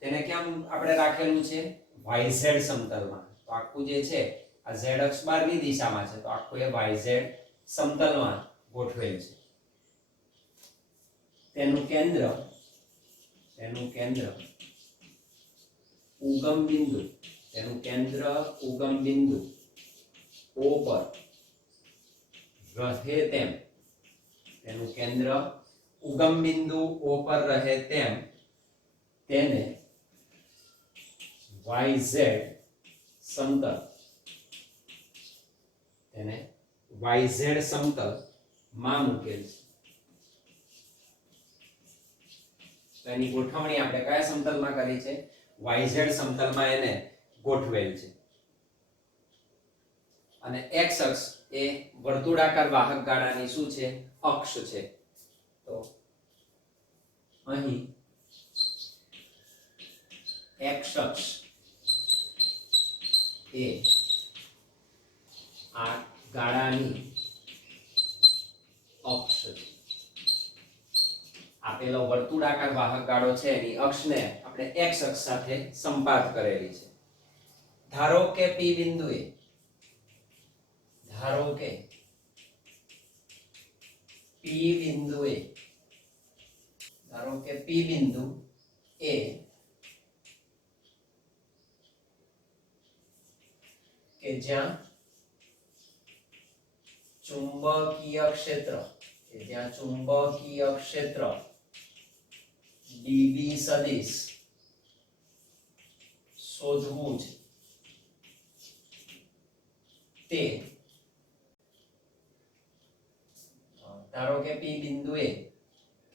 તેને કેમ આપણે રાખેલું છે? YZ સમતલમાં. તો આખું જે છે આ z અક્ષ બહારની દિશામાં છે તો આખું એ YZ સમતલમાં ગોઠવેલ છે. તેનું કેન્દ્ર ઉગમ બિંદુ O પર રહે તેમ તેનું કેન્દ્ર ઉગમ બિંદુ O પર રહે તેમ તેને YZ સમતલ માં મૂકેલ છે. તો એની ગોઠવણી આપણે કયા સમતલમાં કરી છે? YZ સમતલમાં એને ગોઠવેલ છે. અને x અક્ષ એ વર્તુળાકાર વાહક ગાળાની શું છે? અક્ષ છે. તો અહીં x અક્ષ એ આ ગાળાની અક્ષ છે. આપેલો વર્તુળાકાર વાહક ગાળો છે એની અક્ષને આપણે x અક્ષ સાથે સંપાત કરેલી છે. ધારો કે P બિંદુએ P બિંદુ એ કે જ્યાં ચુંબકીય ક્ષેત્ર dB સદિશ શોધવું છે. તે ધારો કે P બિંદુએ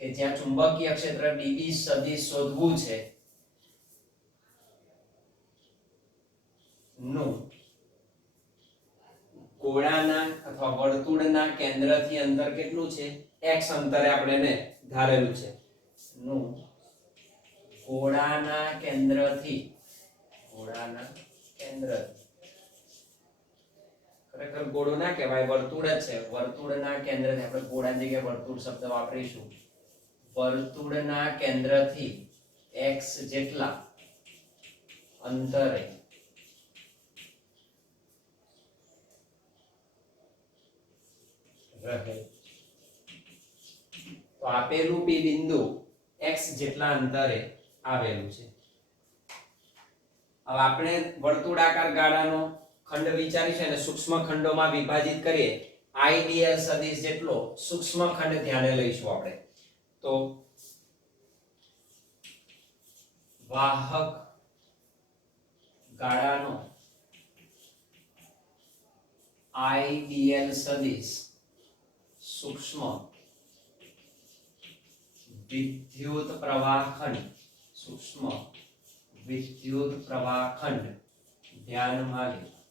કે જ્યાં ચુંબકીય ક્ષેત્ર dB સદિશ શોધવું છે નું ગોળાના અથવા વર્તુળના કેન્દ્રથી અંતર કેટલું છે? x અંતરે આપણે એને ધારેલું છે. નું ગોળાના કેન્દ્રથી ખરેખર ગોળો ના કહેવાય, વર્તુળ જ છે. વર્તુળના કેન્દ્રથી આપણે ગોળાની જગ્યાએ વર્તુળ શબ્દ વાપરીશું. વર્તુળના કેન્દ્રથી x જેટલા અંતરે રહે. તો આપેલું P બિંદુ x જેટલા અંતરે આવેલું છે. હવે આપણે વર્તુળાકાર ગાળાનો ખંડ વિચારીશું અને સૂક્ષ્મ ખંડોમાં વિભાજિત કરીએ. આઈડીએલ સદિશ જેટલો સૂક્ષ્મ ખંડ ધ્યાને લઈશું આપણે. તો વાહક ગાળાનો આઈડીએલ સદિશ સૂક્ષ્મ વિદ્યુત પ્રવાહ ખંડ ધ્યાનમાં લેતા.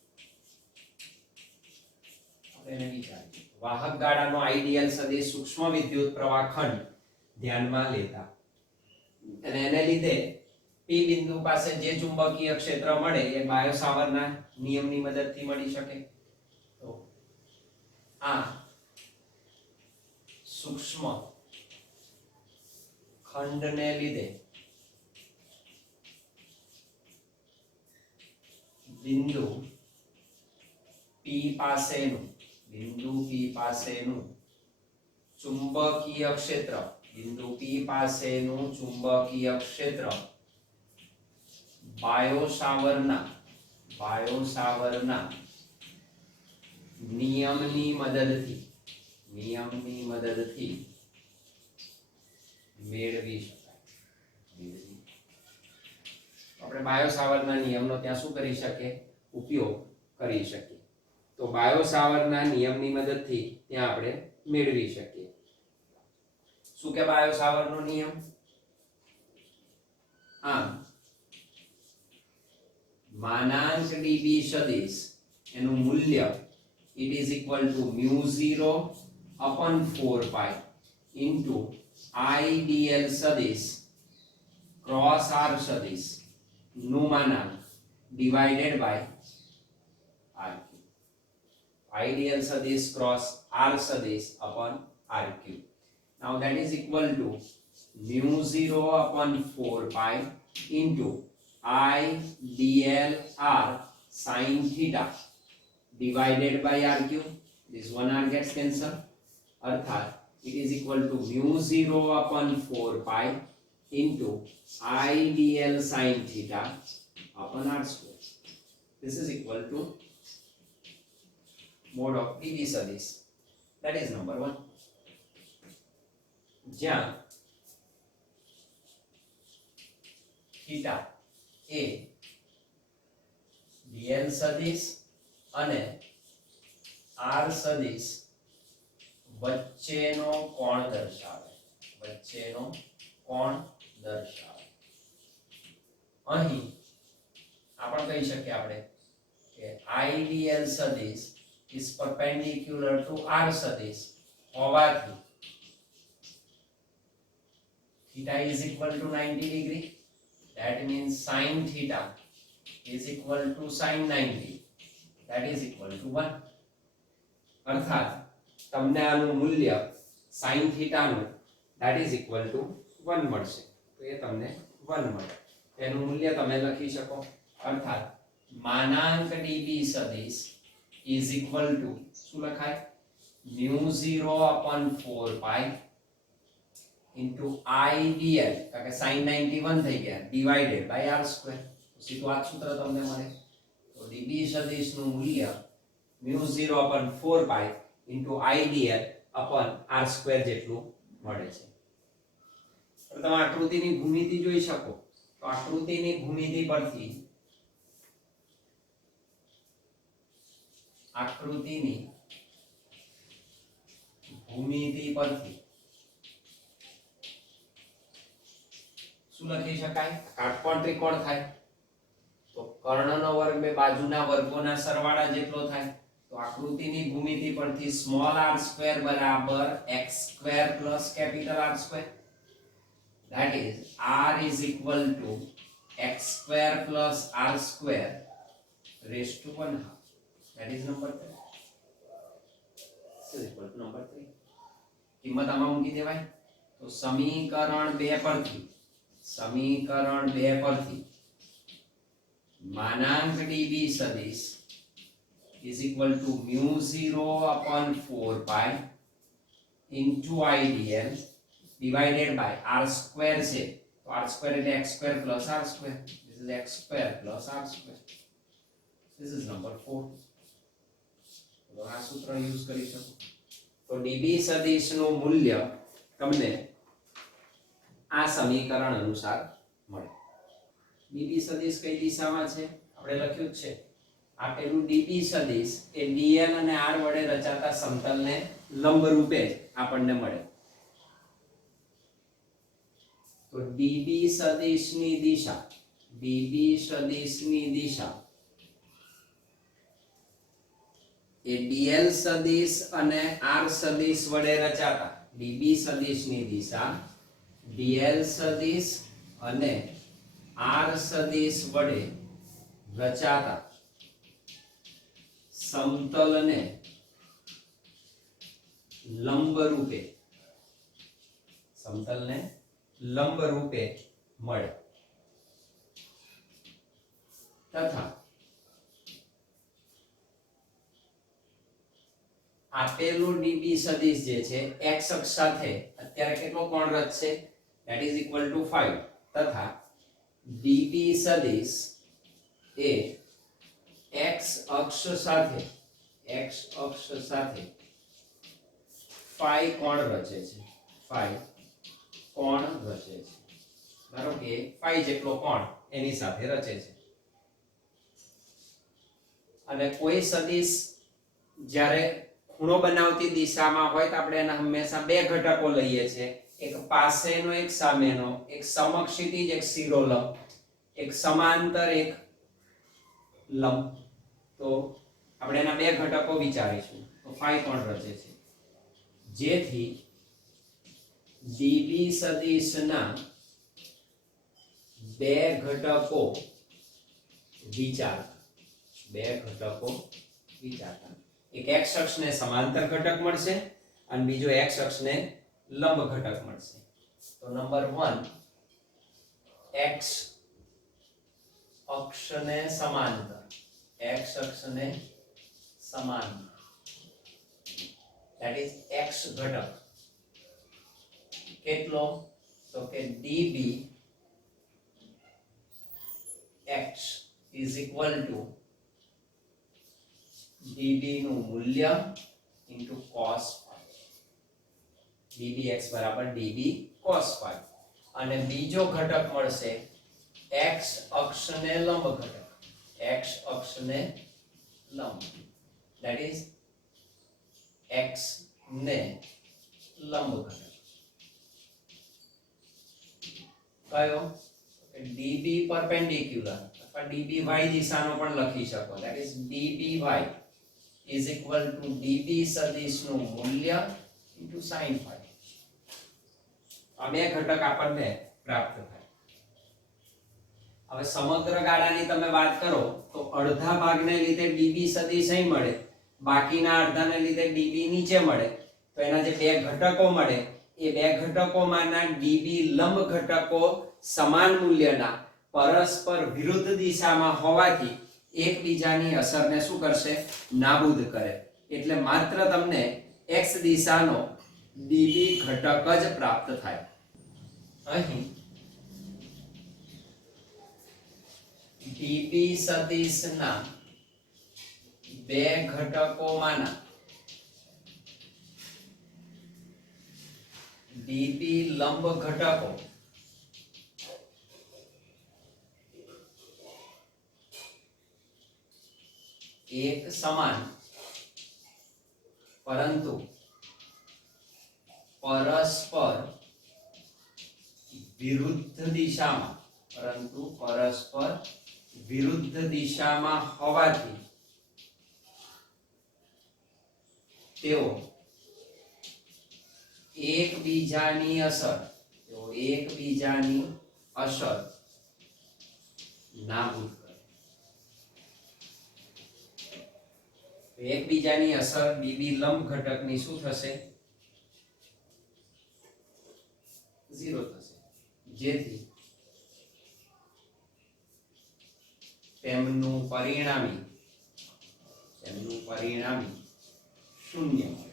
એને વિચારીએ. વાહક ગાળાનો આઈડીએલ સદિશ સૂક્ષ્મ વિદ્યુત પ્રવાહ ખંડ ધ્યાનમાં લેતા અને એને લીધે P બિંદુ પાસે જે ચુંબકીય ક્ષેત્ર મળે એ બાયો સાવરના નિયમની મદદથી મળી શકે. તો આ સૂક્ષ્મ ખંડને લીધે બિંદુ P પાસેનું ચુંબકીય ક્ષેત્ર બાયો સાવરના નિયમની મદદથી મેળવી શકાય. આપણે બાયો સાવરના નિયમનો ત્યાં શું કરી શકીએ? ઉપયોગ કરી શકીએ. તો બાયો સાવરના નિયમની મદદથી ત્યાં આપણે મેળવી શકીએ. શું કે બાયો સાવરનો નિયમ? આમ માનાંક dB સદિશ એનું મૂલ્ય it is equal to mu0 upon 4 pi into IDL સદિશ cross R સદિશ નું માનાંક divided by RQ. IDL સદિશ cross R સદિશ upon RQ. Now that is equal to mu0 upon 4 pi into IDL R sin theta divided by RQ. This one R gets cancelled. अर्थात it is equal to mu0 upon 4 pi into IDL sin theta upon R square. This is equal to mod of dB સદિશ. That is number 1. જ્યાં theta એ dl સદિશ અને r સદિશ વચ્ચેનો કોણ દર્શાવે, વચ્ચેનો કોણ દર્શાવે. અહીં આપણે કહી શકીએ આપણે કે idl સદિશ is perpendicular to r સદિશ હોવાથી theta is equal to 90 degree. That means sin theta is equal to sin 90. That is equal to 1. અર્થાત તમને આનું મૂલ્ય sin theta નું that is equal to 1 મળશે. તો એ તમને 1 મળે. તેનું મૂલ્ય તમે લખી શકો. અર્થાત માનાંક db સદિશ is equal to શું લખાય mu 0 upon 4 pi into idl કારણ કે sin 91 થઈ ગયા divided by r square. સીધું આ સૂત્ર તમને મળે. તો db સદિશનું મૂલ્ય mu 0 upon 4 pi into idl upon r square જેટલું મળે છે. તમે આકૃતિની ભૂમિતિ જોઈ શકો. તો આકૃતિની ભૂમિતિ પરથી શું લખી શકાય કાટકોણ ત્રિકોણ થાય તો કર્ણનો વર્ગ બે બાજુના વર્ગોના સરવાળા જેટલો થાય. તો આકૃતિની ભૂમિતિ પરથી સ્મોલ r સ્ક્વેર બરાબર x square plus capital R square. That is r is equal to x square plus r square raised to 1/2. That is number 3. This is equal to number 3. કિંમત આમાં મૂકી દેવાય. તો સમીકરણ 2 પરથી માનાંક db સદિશ is equal to mu 0 upon 4 pi into idl divided by r square છે. તો r square એટલે x square plus r square. This is x square plus r square. This is number 4. તો આ સૂત્ર યુઝ કરી શકો. તો db સદિશનું મૂલ્ય તમને આ સમીકરણ અનુસાર મળે. db સદિશ કઈ દિશામાં છે આપણે લખ્યું છે. આપેલું db સદિશ એ dl અને r વડે રચાતા સમતલને લંબ રૂપે આપણને મળે. તો db સદિશની દિશા એ dl સદિશ અને r સદિશ વડે રચાતા db સદિશની દિશા dl સદિશ અને r સદિશ વડે રચાતા સમતલને લંબ રૂપે મળે તથા આપેલું db સદિશ જે છે x અક્ષ સાથે અત્યારે કેટલો કોણ રચશે that is equal to 5 તથા db સદિશ એ x અક્ષ સાથે phi કોણ રચે છે. ધારો કે phi જેટલો કોણ એની સાથે રચે છે. અને કોઈ સદિશ જ્યારે ખૂણો બનાવતી દિશામાં હોય તો આપણે એના હંમેશા બે ઘટકો લઈએ છીએ. એક પાસેનો એક સામેનો, એક સમક્ષિતિજ એક શિરોલંબ, એક સમાંતર એક લંબ. તો આપણે એના બે ઘટકો વિચારીશું. તો phi કોણ રચે છે જેથી db સદિશના બે ઘટકો વિચારતા એક x અક્ષને સમાંતર ઘટક મળશે અને બીજો x અક્ષને લંબ ઘટક મળશે. તો નંબર 1 x અક્ષને સમાંતર that is x ઘટક કેટલો તો કે db x is equal to db નું મૂલ્ય into cos phi. dbx બરાબર db cos phi અને બીજો ઘટક મળશે x અક્ષને લંબ ઘટક x અક્ષને લંબ that is x ને લંબ ઘટક કયો db perpendicular અથવા dby દિશાનો પણ લખી શકો that is dby is equal to db સદિશનું મૂલ્ય into sin phi આ બે ઘટક આપણને પ્રાપ્ત થાય હવે સમગ્ર ગાળાની તમે વાત કરો તો અડધા ભાગને લીધે db સદિશ અહીં મળે બાકીના અડધાને લીધે db નીચે મળે તો એના જે બે ઘટકો મળે એ બે ઘટકોમાંના db લંબ ઘટકો સમાન મૂલ્યના પરસ્પર વિરુદ્ધ દિશામાં હોવાથી એકબીજાની અસરને શું કરશે નાબૂદ કરે એટલે માત્ર તમને x દિશાનો db ઘટક જ પ્રાપ્ત થાય અહીં db સદિશના બે ઘટકોમાંના db લંબ ઘટકો એક સમાન પરંતુ પરસ્પર વિરુદ્ધ દિશામાં હોવાથી તેઓ એકબીજાની અસર નાબૂદ કરે એકબીજાની અસર db લંબ ઘટકની શું થશે 0 થશે જેથી તેમનું પરિણામી શૂન્ય મળે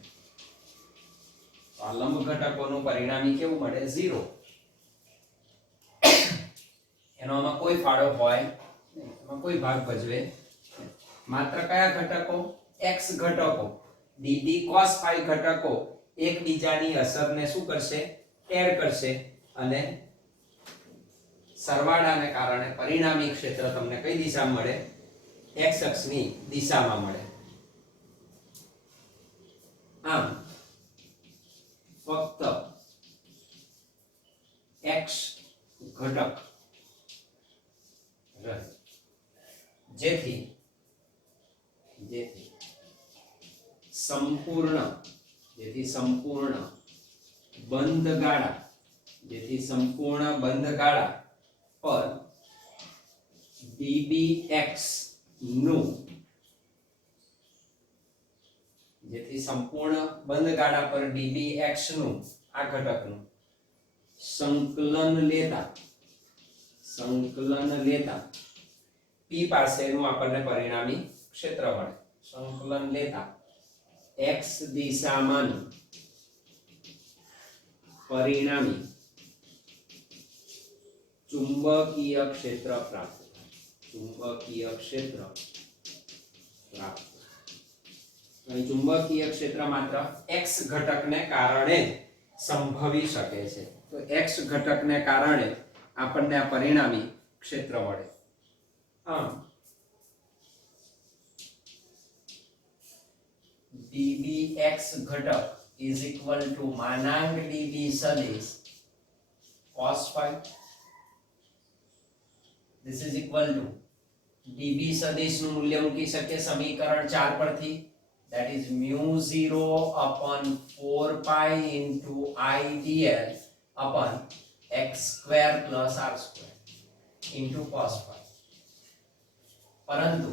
તો આ લંબ ઘટકોનું પરિણામી કેવું મળે 0 એનો આમાં કોઈ ફાળો હોય નહીં એમાં કોઈ ભાગ ભજવે માત્ર કયા ઘટકો x ઘટકો db cos phi ઘટકો એકબીજાની અસરને શું કરશે એર કરશે અને સરવાળાને કારણે પરિણામી ક્ષેત્ર તમને કઈ દિશામાં મળે x અક્ષની દિશામાં મળે આમ ફક્ત x ઘટક રહે જેથી સંપૂર્ણ બંધ ગાળા પર dbx નું આ ઘટકનું સંકલન લેતા p પાસેનું આપણને પરિણામી ક્ષેત્ર મળે સંકલન લેતા x દિશામાંનું પરિણામી ચુંબકીય ક્ષેત્ર પ્રાપ્ત અહીં ચુંબકીય ક્ષેત્ર માત્ર x ઘટકને કારણે સંભવી શકે છે તો x ઘટકને કારણે આપણને આ પરિણામી ક્ષેત્ર મળે આમ dbx ઘટક is equal to માનાંક db સદિશ cos phi this is equal to db સદિશનું મૂલ્ય મૂકી શકીએ સમીકરણ 4 પરથી that is mu 0 upon 4 pi into I dl upon x square plus r square into cos phi પરંતુ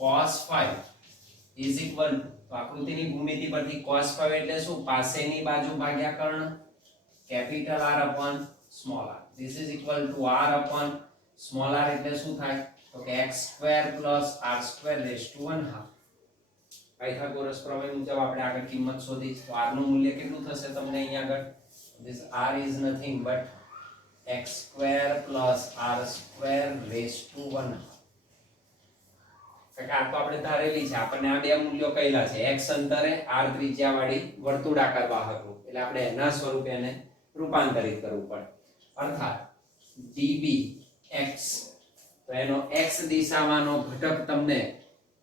cos phi is equal to આકૃતિની ભૂમિતિ પરથી cos phi એટલે શું પાસેની બાજુ ભાગ્યા કર્ણ capital R upon small r this is equal to r upon small r એટલે શું થાય તો કે x square plus r square raised to 1 half Pythagoras પ્રમેય મુજબ આપણે આગળ કિંમત શોધી તો r નું મૂલ્ય કેટલું થશે તમને અહીંયા આગળ this r is nothing but x square plus r square raised to 1 half કે આ તો આપણે ધારેલી છે, આપણને આ બે મૂલ્યો કઈલા છે, x અંતરે r ત્રિજ્યા વાળી વર્તુળાકાર વાહકનું, એટલે આપણે એના સ્વરૂપે એને રૂપાંતરિત કરવું પડે, અર્થાત dbx, તો એનો x દિશામાંનો ઘટક તમને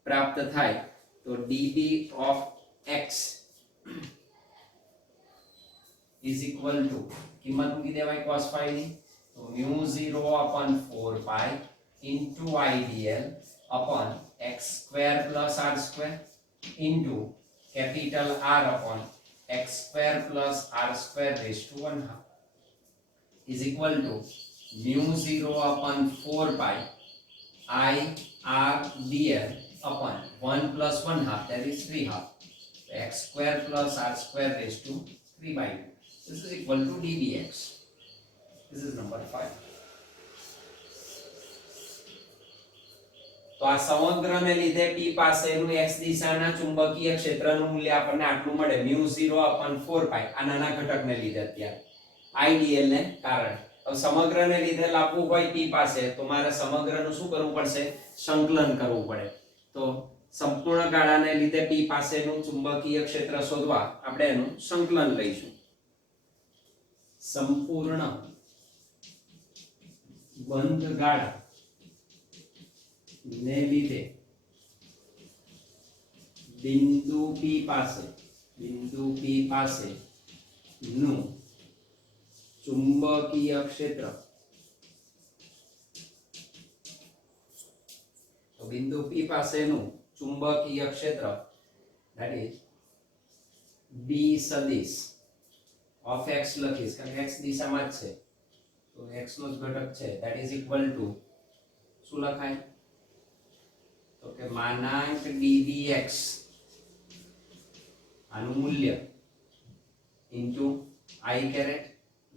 પ્રાપ્ત થાય તો db of x is equal to, કિંમત મૂકી દેવાય cos phi ની, તો μ0/4 pi into idl upon x square plus r square into capital R upon x square plus r square raised to 1/2 is equal to μ0/4 pi I r dl upon 1 plus 1/2, that is 3/2, x square plus r square raised to 3/2. This is equal to dbx. This is number 5. તો આ સમગ્રને લીધે p પાસેનું x દિશાના ચુંબકીય ક્ષેત્રનું મૂલ્ય આપણને આટલું મળે μ0/4 pi, આ નાના ઘટકને લીધે અત્યારે idl ને કારણે. હવે સમગ્રને લીધે લાવવું હોય p પાસે તો મારે સમગ્રનું શું કરવું પડશે? સંકલન કરવું પડે. તો સંપૂર્ણ ગાળાને લીધે p પાસેનું ચુંબકીય ક્ષેત્ર શોધવા આપણે એનું સંકલન લઈશું. સંપૂર્ણ બંધ ગાળા ને લીધે બિંદુ p પાસે નું ચુંબકીય ક્ષેત્ર, તો બિંદુ p પાસેનું ચુંબકીય ક્ષેત્ર that is b સદિશ of x લખીશ, કારણ કે x દિશામાં જ છે, તો x નો જ ઘટક છે, that is equal to શું લખાય? તો કે માનાંક dbx આનું મૂલ્ય ઇન્ટુ i કેરેટ,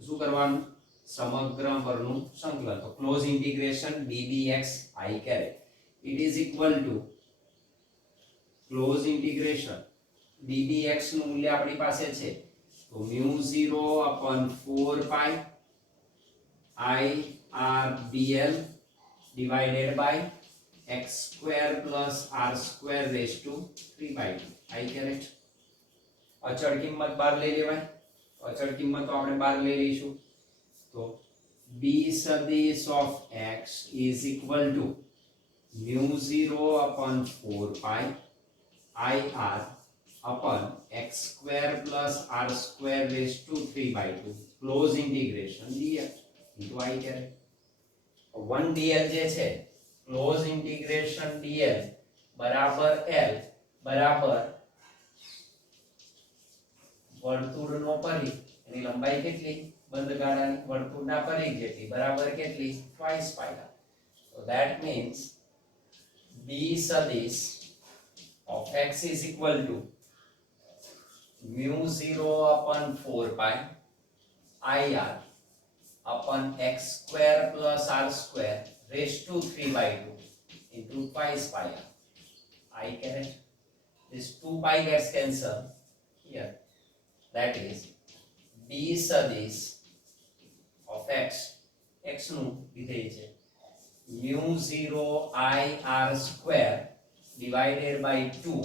શું કરવાનું? સમગ્ર પરનું સંકલન, તો close integration dbx i caret, it is equal to close integration dbx નું મૂલ્ય આપણી પાસે છે, તો μ0/4 pi I r dl divided by x square plus r square raised to 3/2 i caret. અચળ કિંમત બહાર લઈ લેવાય, અચળ કિંમત તો આપણે બહાર લઈ લઈશું, તો b સદિશ of x is equal to μ0/4 pi I r upon x square plus r square raised to 3/2 close integration dl into I caret. 1 dl જે છે close integration dl બરાબર l બરાબર વર્તુળનો પરિઘ, એની લંબાઈ કેટલી? બંધ ગાળાની વર્તુળના પરિઘ જેટલી, બરાબર કેટલી? twice pi r. So that means b સદિશ of x is equal to μ0/4 pi I r upon x square plus r square raised to 3/2 into twice pi r I caret. This 2 pi gets cancelled here. That is b સદિશ of x, x નું વિધેય છે, μ0 I r square divided by 2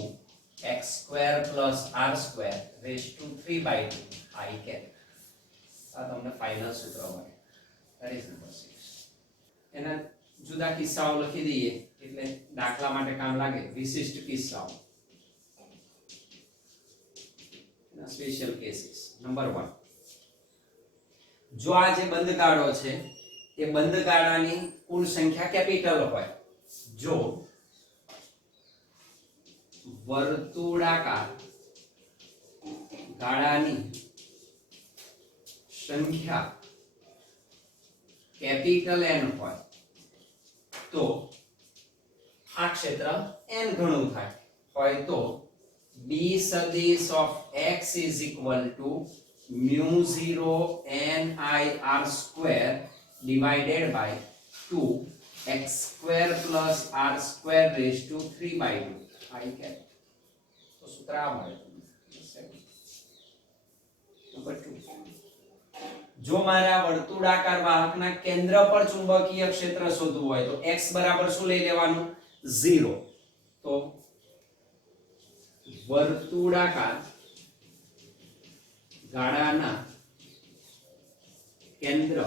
x square plus r square raised to 3/2 I caret. આ તમને final સૂત્ર મળે. That is number 6. એના જુદા કિસ્સાઓ લખી દઈએ એટલે દાખલા માટે કામ લાગે. વિશિષ્ટ કિસ્સાઓ, એના સ્પેશિયલ કેસીસ. નંબર 1, જો આ જે બંધ ગાળો છે એ બંધ ગાળાની કુલ સંખ્યા કેપિટલ હોય, જો વર્તુળાકાર ગાળાની સંખ્યા કેપિટલ n હોય તો આ ક્ષેત્ર n ગણું થાય, હોય તો b સદિશ of x is equal to μ0 ni r square divided by 2 x square plus r square raised to 3/2 I caret. તો સૂત્ર આ મળે. નંબર 2, જો મારા વર્તુળાકાર વાહકના કેન્દ્ર પર ચુંબકીય ક્ષેત્ર શોધવું હોય તો x બરાબર શું લઈ લેવાનું? 0. તો વર્તુળાકાર ગાળાના કેન્દ્ર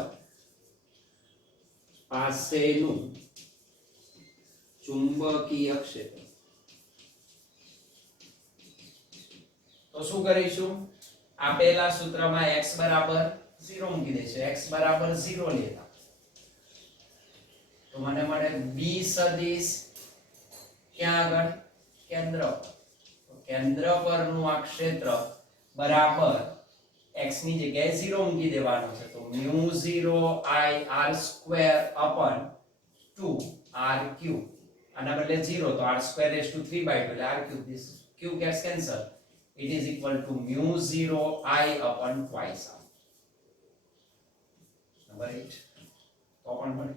પાસેનું ચુંબકીય ક્ષેત્ર. તો શું કરીશું? આપેલા સૂત્રમાં x બરાબર 0 મૂકી દઈશું. x બરાબર 0 લેતા તો મને મળે b સદિશ ક્યાં આગળ? કેન્દ્ર પર. તો કેન્દ્ર પરનું આ ક્ષેત્ર બરાબર x ની જગ્યાએ 0 મૂકી દેવાનો છે. તો μ0 I r square upon 2 r cube. આના બદલે 0 તો r સ્ક્વેર રેઝ ટુ 3/2 એટલે r cube. This cube gets cancelled. It is equal to μ0 I upon twice r. Number 8 તો પણ મળે.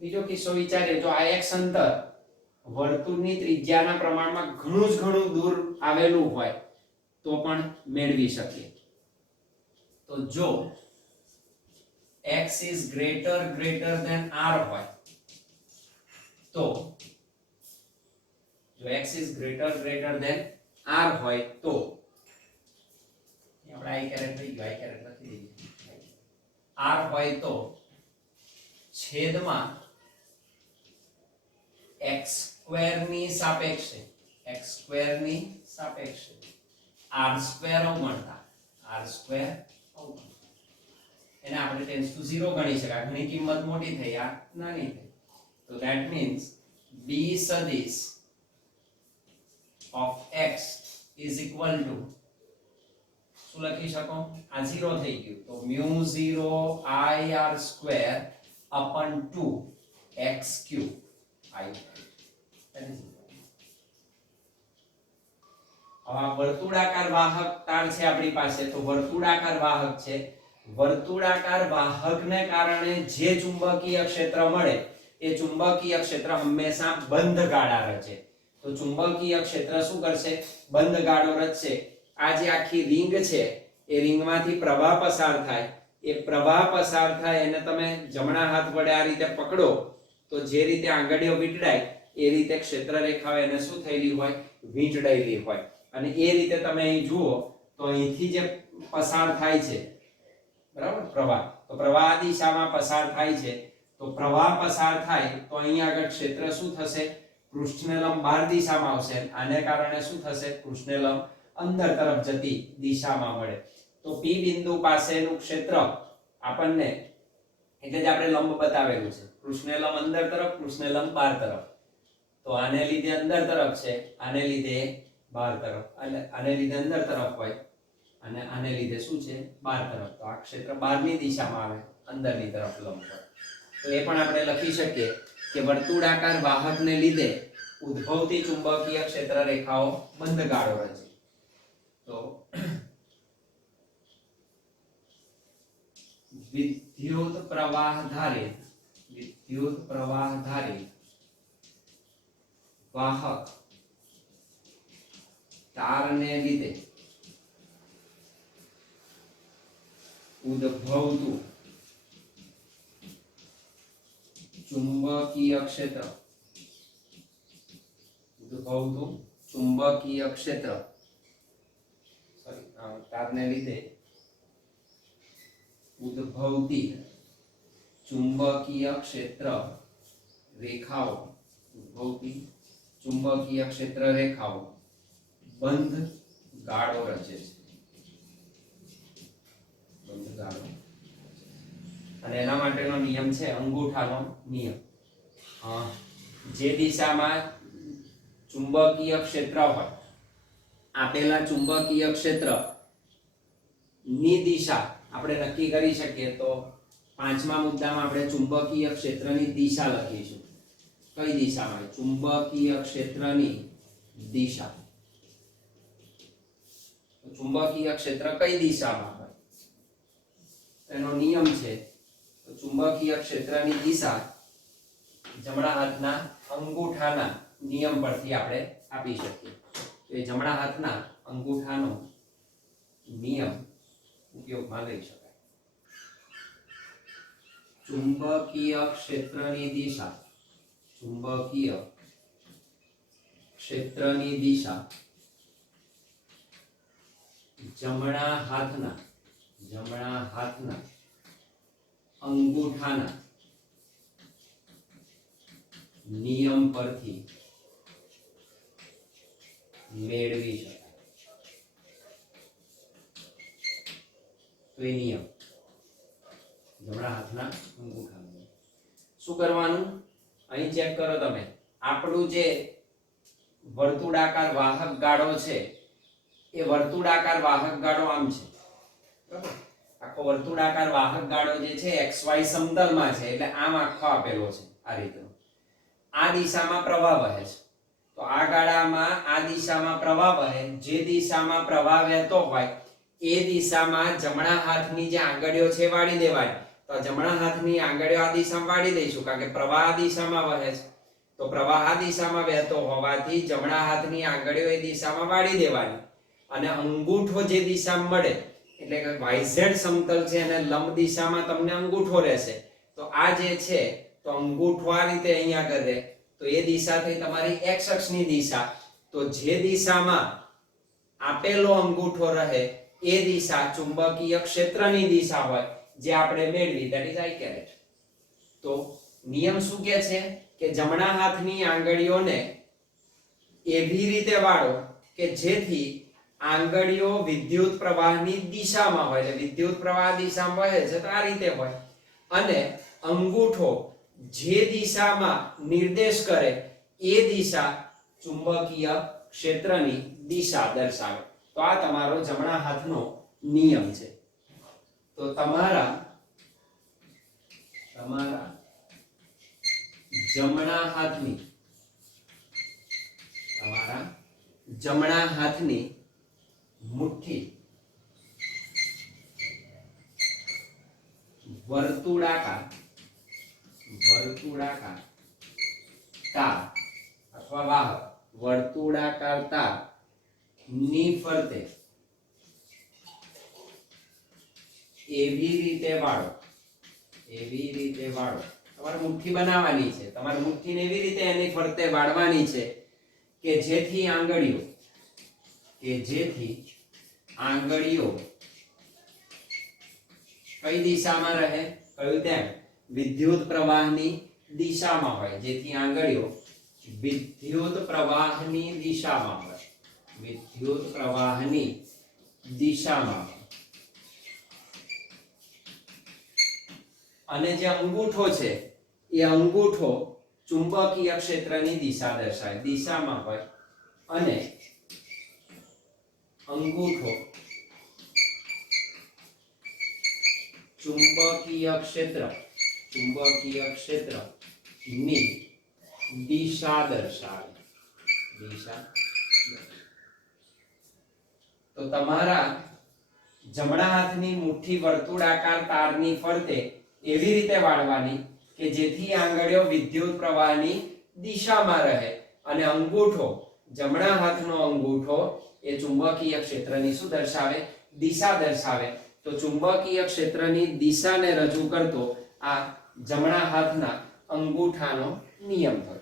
બીજો કિસ્સો વિચારીએ. જો આ x અંતર વર્તુળની ત્રિજ્યાના પ્રમાણમાં ઘણું દૂર આવેલું હોય તો પણ મેળવી શકીએ. તો જો x is greater than r હોય તો જો x is greater than r હોય તો આપણે i કેરેટ લઈ ગયો, i કેરેટ લખી દઈએ. r હોય તો છેદમાં x સ્ક્વેર ની સાપેક્ષે r સ્ક્વેર અવગણતા એને આપણે ટેન્સ ટુ 0 ગણી શકાય. ઘણી કિંમત મોટી થઈ, આ નાની થઈ. તો that means b સદિશ of x is equal to શું લખી શકો? આ 0 થઈ ગયું તો μ0 I r square upon 2 x cube I. હવે વર્તુળાકાર વાહક તાર છે આપણી પાસે. તો વર્તુળાકાર વાહક છે. વર્તુળાકાર વાહકને કારણે જે ચુંબકીય ક્ષેત્ર મળે એ ચુંબકીય ક્ષેત્ર હંમેશા બંધ ગાળા રચે. તો ચુંબકીય ક્ષેત્ર શું કરશે? બંધ ગાળો રચશે. આ જે આખી રિંગ છે એ રિંગમાંથી પ્રવાહ પસાર થાય. એ પ્રવાહ પસાર થાય એને તમે જમણા હાથ વડે આ રીતે પકડો તો જે રીતે આંગળીઓ વીંટળાય એ રીતે ક્ષેત્ર રેખાઓ એને શું થયેલી હોય? વીંટળાયેલી હોય. અને એ રીતે તમે અહીં જુઓ તો અહીંથી જે પસાર થાય છે બરાબર પ્રવાહ, તો પ્રવાહ આ દિશામાં પસાર થાય છે. તો પ્રવાહ પસાર થાય તો અહીં આગળ ક્ષેત્ર શું થશે? પૃષ્ઠને લંબ બહાર દિશામાં આવશે. આને કારણે શું થશે? પૃષ્ઠને લંબ અંદર તરફ જતી દિશામાં મળે. તો P બિંદુ પાસેનું ક્ષેત્ર આપણને એટલે જ આપણે લંબ બતાવેલું છે. પૃષ્ઠને લંબ અંદર તરફ, પૃષ્ઠને લંબ બહાર તરફ. તો આને લીધે અંદર તરફ છે, આને લીધે બહાર તરફ. એટલે આને લીધે અંદર તરફ હોય અને આને લીધે શું છે? બહાર તરફ. તો આ ક્ષેત્ર બહારની દિશામાં આવે, અંદરની તરફ લંબ હોય. તો એ પણ આપણે લખી શકીએ કે વર્તુળાકાર વાહકને લીધે ઉદ્ભવતી ચુંબકીય ક્ષેત્ર રેખાઓ બંધ ગાળો રચે. તો વિદ્યુત પ્રવાહ ધારિત વાહક તારને લીધે ઉદ્ભવતું ચુંબકીય ક્ષેત્ર તારને લીધે ઉદ્ભવતી ચુંબકીય ક્ષેત્ર રેખાઓ બંધ ગાળો રચે છે. અને એના માટેનો નિયમ છે અંગૂઠાનો નિયમ. જે દિશામાં ચુંબકીય ક્ષેત્ર હોય, આપેલા ચુંબકીય ક્ષેત્ર ની દિશા આપણે નક્કી કરી શકીએ. તો પાંચમા મુદ્દામાં આપણે ચુંબકીય ક્ષેત્રની દિશા લખીશું. કઈ દિશામાં? ચુંબકીય ક્ષેત્રની દિશા. ચુંબકીય ક્ષેત્ર કઈ દિશામાં હોય એનો નિયમ છે. તો ચુંબકીય ક્ષેત્રની દિશા જમણા હાથના અંગૂઠાના નિયમ પરથી આપણે આપી શકીએ. તો એ જમણા હાથના અંગૂઠાનો નિયમ ઉપયોગમાં લઈ શકાય. ચુંબકીય ક્ષેત્રની દિશા ક્ષેત્રની દિશા જમણા હાથના અંગૂઠાના નિયમ પરથી મેળવી શકાય. તો એ નિયમ જમણા હાથના અંગૂઠાનો શું કરવાનું? અહીં ચેક કરો તમે. આપણું જે વર્તુળાકાર વાહક ગાળો છે એ વર્તુળાકાર વાહક ગાળો આમ છે, બરાબર? આખો વર્તુળાકાર વાહક ગાળો જે છે XY સમતલમાં છે, એટલે આમ આખો આપેલો છે આ રીતે. આ દિશામાં પ્રવાહ વહે છે, તો આ ગાળામાં આ દિશામાં પ્રવાહ વહે. જે દિશામાં પ્રવાહ વહેતો હોય એ દિશામાં જમણા હાથની જે આંગળીઓ છે વાળી દેવાની. તો જમણા હાથની આંગળીઓ આ દિશામાં વાળી દઈશું, કારણ કે પ્રવાહ આ દિશામાં વહે છે. તો પ્રવાહ આ દિશામાં વહેતો હોવાથી જમણા હાથની આંગળીઓ એ દિશામાં વાળી દેવાની, અને અંગૂઠો જે દિશામાં મળે એટલે કે YZ સમતલ છે અને લંબ દિશામાં તમને અંગૂઠો રહેશે. તો આ જે છે તો અંગૂઠો આ રીતે અહીંયા કરે, તો એ દિશા થઈ તમારી X અક્ષની દિશા. તો જે દિશામાં આપેલો અંગૂઠો રહે એ દિશા ચુંબકીય ક્ષેત્રની દિશા હોય, જે આપણે મેળવી, that is I caret. તો નિયમ શું કહે છે કે જમણા હાથની આંગળીઓને એવી રીતે વાળો કે જેથી આંગળીઓ વિદ્યુત પ્રવાહની દિશામાં હોય. એટલે વિદ્યુત પ્રવાહ દિશામાં વહે છે તો આ રીતે હોય, અને અંગૂઠો જે દિશામાં નિર્દેશ કરે એ દિશા ચુંબકીય ક્ષેત્રની દિશા દર્શાવે. તો આ તમારો જમણા હાથનો નિયમ છે. તો તમારા જમણા હાથની મુઠ્ઠી વર્તુળાકાર તાર અથવા વાહક વર્તુળાકાર તાર ની ફરતે એવી રીતે વાળો. તમારે મુઠ્ઠી બનાવવાની છે, તમારે મુઠ્ઠીને એવી રીતે એની ફરતે વાળવાની છે કે જેથી આંગળીઓ કઈ દિશામાં રહે? કહ્યું તેમ વિદ્યુત પ્રવાહની દિશામાં હોય. જેથી આંગળીઓ વિદ્યુત પ્રવાહની દિશામાં હોય. અને જે અંગૂઠો છે એ અંગૂઠો ચુંબકીય ક્ષેત્રની દિશા દર્શાવે, દિશામાં હોય. અને અંગૂઠો ચુંબકીય ક્ષેત્રની દિશા દર્શાવે. તો તમારા જમણા હાથની મુઠ્ઠી વર્તુળાકાર તારની ફરતે એવી રીતે વાળવાની કે જેથી આંગળીઓ વિદ્યુત પ્રવાહની દિશામાં રહે, અને અંગૂઠો જમણા હાથનો અંગૂઠો એ ચુંબકીય ક્ષેત્રની શું દર્શાવે? દિશા દર્શાવે. તો ચુંબકીય ક્ષેત્રની દિશાને રજૂ કરતો આ જમણા હાથના અંગૂઠાનો નિયમ થયો.